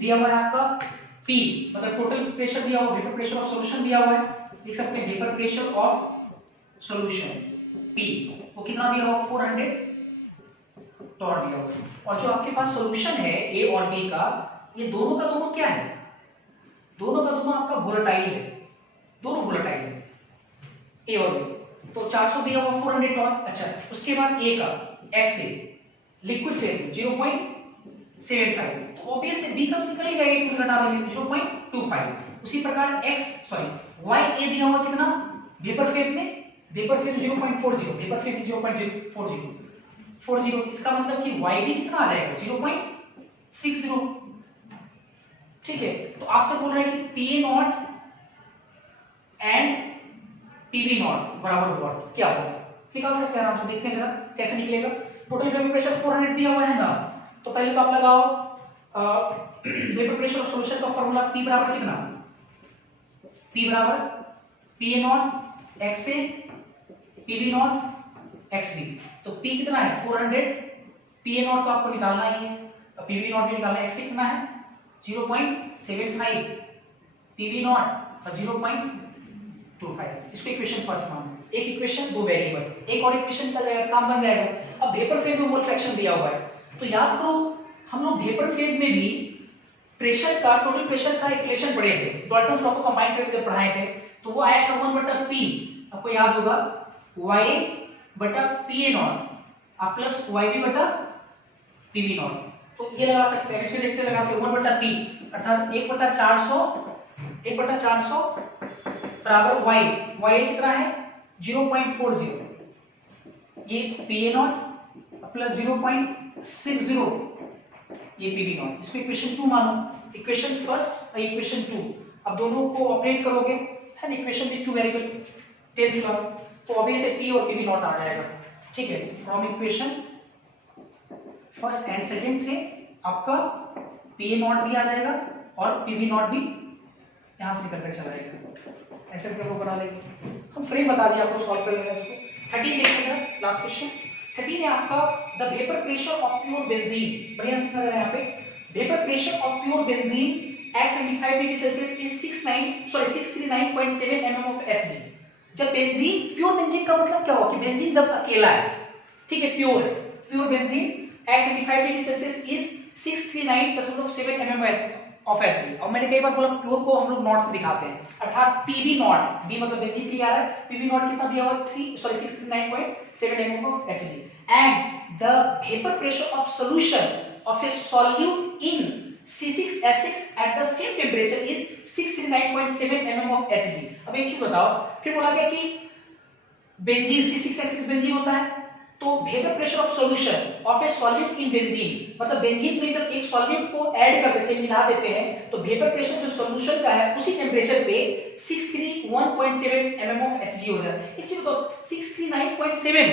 दिया हुआ है आपका पी, मतलब टोटल प्रेशर दिया हुआ, वेपर प्रेशर ऑफ सॉल्यूशन दिया हुआ है, लिख सकते हैं vapour pressure of solution P, वो कितना दिया हुआ 400 टॉन दिया हुआ है। और जो आपके पास सॉल्यूशन है ए और बी का, ये दोनों का दोनों क्या है, दोनों का दोनों आपका वोलेटाइल है, दोनों वोलेटाइल है ए और बी। तो 400 दिया हुआ 400 टॉन। अच्छा, उसके बाद ए का एक्स ए लिक्विड फेज में 0.75, तो ऑब्वियस है बी का तो निकल ही जाएगा, कुछ घटा देंगे 0.25। उसी प्रकार वाई ए दिया हुआ कितना वेपर फेज में, वेपर फेज 0.40, वेपर फेज 0.40, इसका मतलब कि वाई भी कितना आ जाएगा 0.60। ठीक है, तो आपसे बोल रहे हैं कि P A not and PV not बराबर हुआ क्या होगा, निकाल सकते हैं आराम से, देखते हैं जरा कैसे निकलेगा। टोटल वेपर प्रेशर 400 दिया हुआ है ना, तो पहले तो आप लगाओ वेपर प्रेशर ऑफ सॉल्यूशन का फार्मूला P बराबर कितना, P बराबर P A naught x A PV naught x B. तो P कितना है 400, पी ए नॉट तो आपको निकालना ही है, पीवी नॉट भी निकालना है, एक्स ए कितना है 0.75, पीवी नॉट और 0.25। इसको इक्वेशन फर्स्ट मान, एक इक्वेशन दो वेरिएबल, एक और इक्वेशन निकल जाएगा, काम बन जाएगा। अब वेपर फेज में मोल फ्रैक्शन दिया हुआ है, तो याद करो हम लोग वेपर फेज में भी प्रेशर का, टोटल प्रेशर का इक्वेशन पढ़े थे, डॉल्टन्स लॉ को कंबाइन करके जब पढ़ाए थे, तो वो आया था 1/P, आपको याद होगा YA/PA not plus YB/PV not. तो ये लगा सकते हैं, इसमें देखते लगाते हैं 1/P अर्थात 1/400 बराबर y कितना है 0.40, ये PA नॉट प्लस 0.60 ये PV नॉट। इसको इक्वेशन 2 मानो, इक्वेशन फर्स्ट और इक्वेशन 2, अब दोनों को ऑपरेट करोगे है ना, equation with two variable 10th class, तो ऑब्वियसली P और PV नॉट आ जाएगा। ठीक है, from equation first and second से आपका PA नॉट भी आ जाएगा और PV नॉट भी यहां से निकल कर चला जाएगा। ऐसे करके वो बना लेंगे, हम फ्रेम बता दिया आपको, सॉल्व कर लेंगे इसको। 13 देखिएगा लास्ट क्वेश्चन, 13 है आपका the vapour pressure of pure benzene, बढ़िया से नजर है यहाँ पे, vapour pressure of pure benzene at 25 degree Celsius is 639.7 mm of Hg। जब बेंजीन, प्योर बेंजीन का मतलब क्या हुआ कि बेंजीन जब अकेला है, ठीक है, प्योर है, pure benzene at 25 degree Celsius is 639.7 mm of Hg। और मैंने कई बार बोला प्योर को हम लोग नॉट से दिखाते हैं, अर्थात PV नॉट, B मतलब बेंजीन के लिए आ रहा है, PV नॉट कितना दिया हुआ 639.7 mm of Hg, and the vapor pressure of solution of a solute in C6H6 at the same temperature is 639.7 mm of Hg। अब एक चीज बताओ, फिर बोला गया कि बेंजीन C6H6 बेंजीन होता है, तो vapour pressure of solution of A solute in benzene, मतलब बेंजीन में जब एक सॉल्यूट को ऐड कर देते हैं, मिला देते हैं, तो वेपर प्रेशर जो सॉल्यूशन का है उसी टेंपरेचर पे 631.7 mm of Hg हो जाता है। एक चीज बताओ 639.7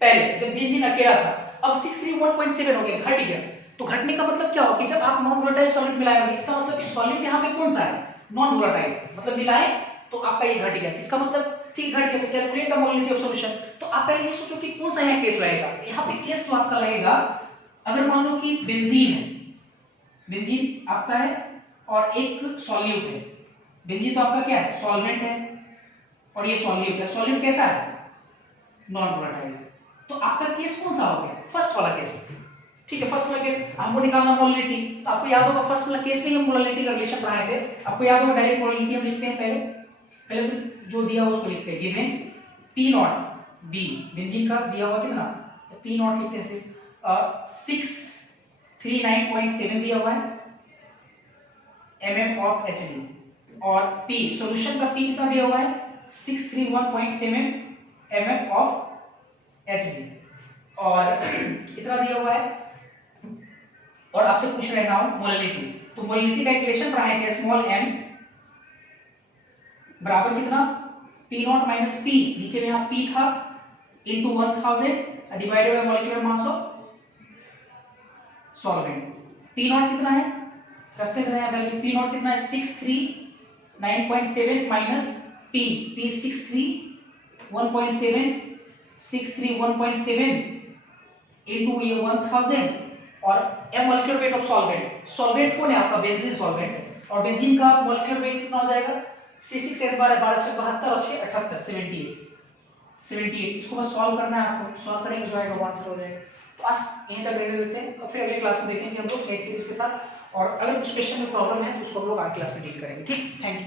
पहले जब बेंजीन अकेला था, अब 631.7 हो गया, घट गया, तो घटने का मतलब क्या हो कि जब आप नॉन वोलेटाइल सॉलिड मिलाएंगे, इसका मतलब कि सॉलिड यहाँ पे कौन सा है, नॉन वोलेटाइल, मतलब मिलाएं तो आपका ये घट गया, इसका मतलब ठीक घट गया, तो calculate the molarity of solution. तो आप पहले ये सोचो कि कौन सा यहाँ केस लगेगा। यहाँ पे केस तो आपका लगेगा अगर मान लो कि बेंजीन है, बेंजीन आपका है और एक सॉल्यूट है। बेंजीन तो आपका क्या है, सॉल्वेंट है, और ये सॉल्यूट है। सॉल्यूट कैसा है, नॉन वोलेटाइल। तो आपका केस कौन सा हो गया, फर्स्ट वाला केस। ठीक है, फर्स्ट वाला केस हमको निकालना मोलरिटी। तो आपको याद होगा फर्स्ट वाला केस में हम मोलरिटी का रिलेशन पढ़ाए थे, आपको याद होगा। डायरेक्ट मोलरिटी हम लिखते हैं पहले तो जो दिया उसको लिखते हैं, given P not be, benzene का दिया हुआ कितना, पी नॉट लिखते हैं सिर्फ 639.7 दिया हुआ है mm ऑफ Hg, और P सॉल्यूशन का P कितना दिया हुआ है 631.7 mm ऑफ Hg, और इतना दिया हुआ है। और आपसे पूछ रहे हैं मोलरिटी, तो मोलरिटी का इक्वेशन पढ़ाए थे, स्मॉल m बराबर कितना P नॉट माइनस P, नीचे में यहाँ P था, into 1000 divided by molecular mass of solvent. P not कितना है, रखते चले यहाँ वैल्यू, P नॉट कितना है 639.7 माइनस P 631.7 इनटू ये 1000, और m molecular weight of solvent. Solvent कौन है आपका, बेंजीन सॉल्वेंट, और बेंजीन का मॉलिक्यूलर वेट कितना हो जाएगा C6H12 12 6 72 और 6 78 78। इसको बस सॉल्व करना है आपको, सॉल्व करेंगे जो आएगा वो आंसर हो जाएगा। तो आज यहीं तक रहने देते हैं, और फिर अगले क्लास में देखेंगे हम लोग नेट सीरीज के साथ, और अगर कुछ क्वेश्चन में प्रॉब्लम है तो उसको हम लोग अगली क्लास में डील करेंगे। ठीक, थैंक यू।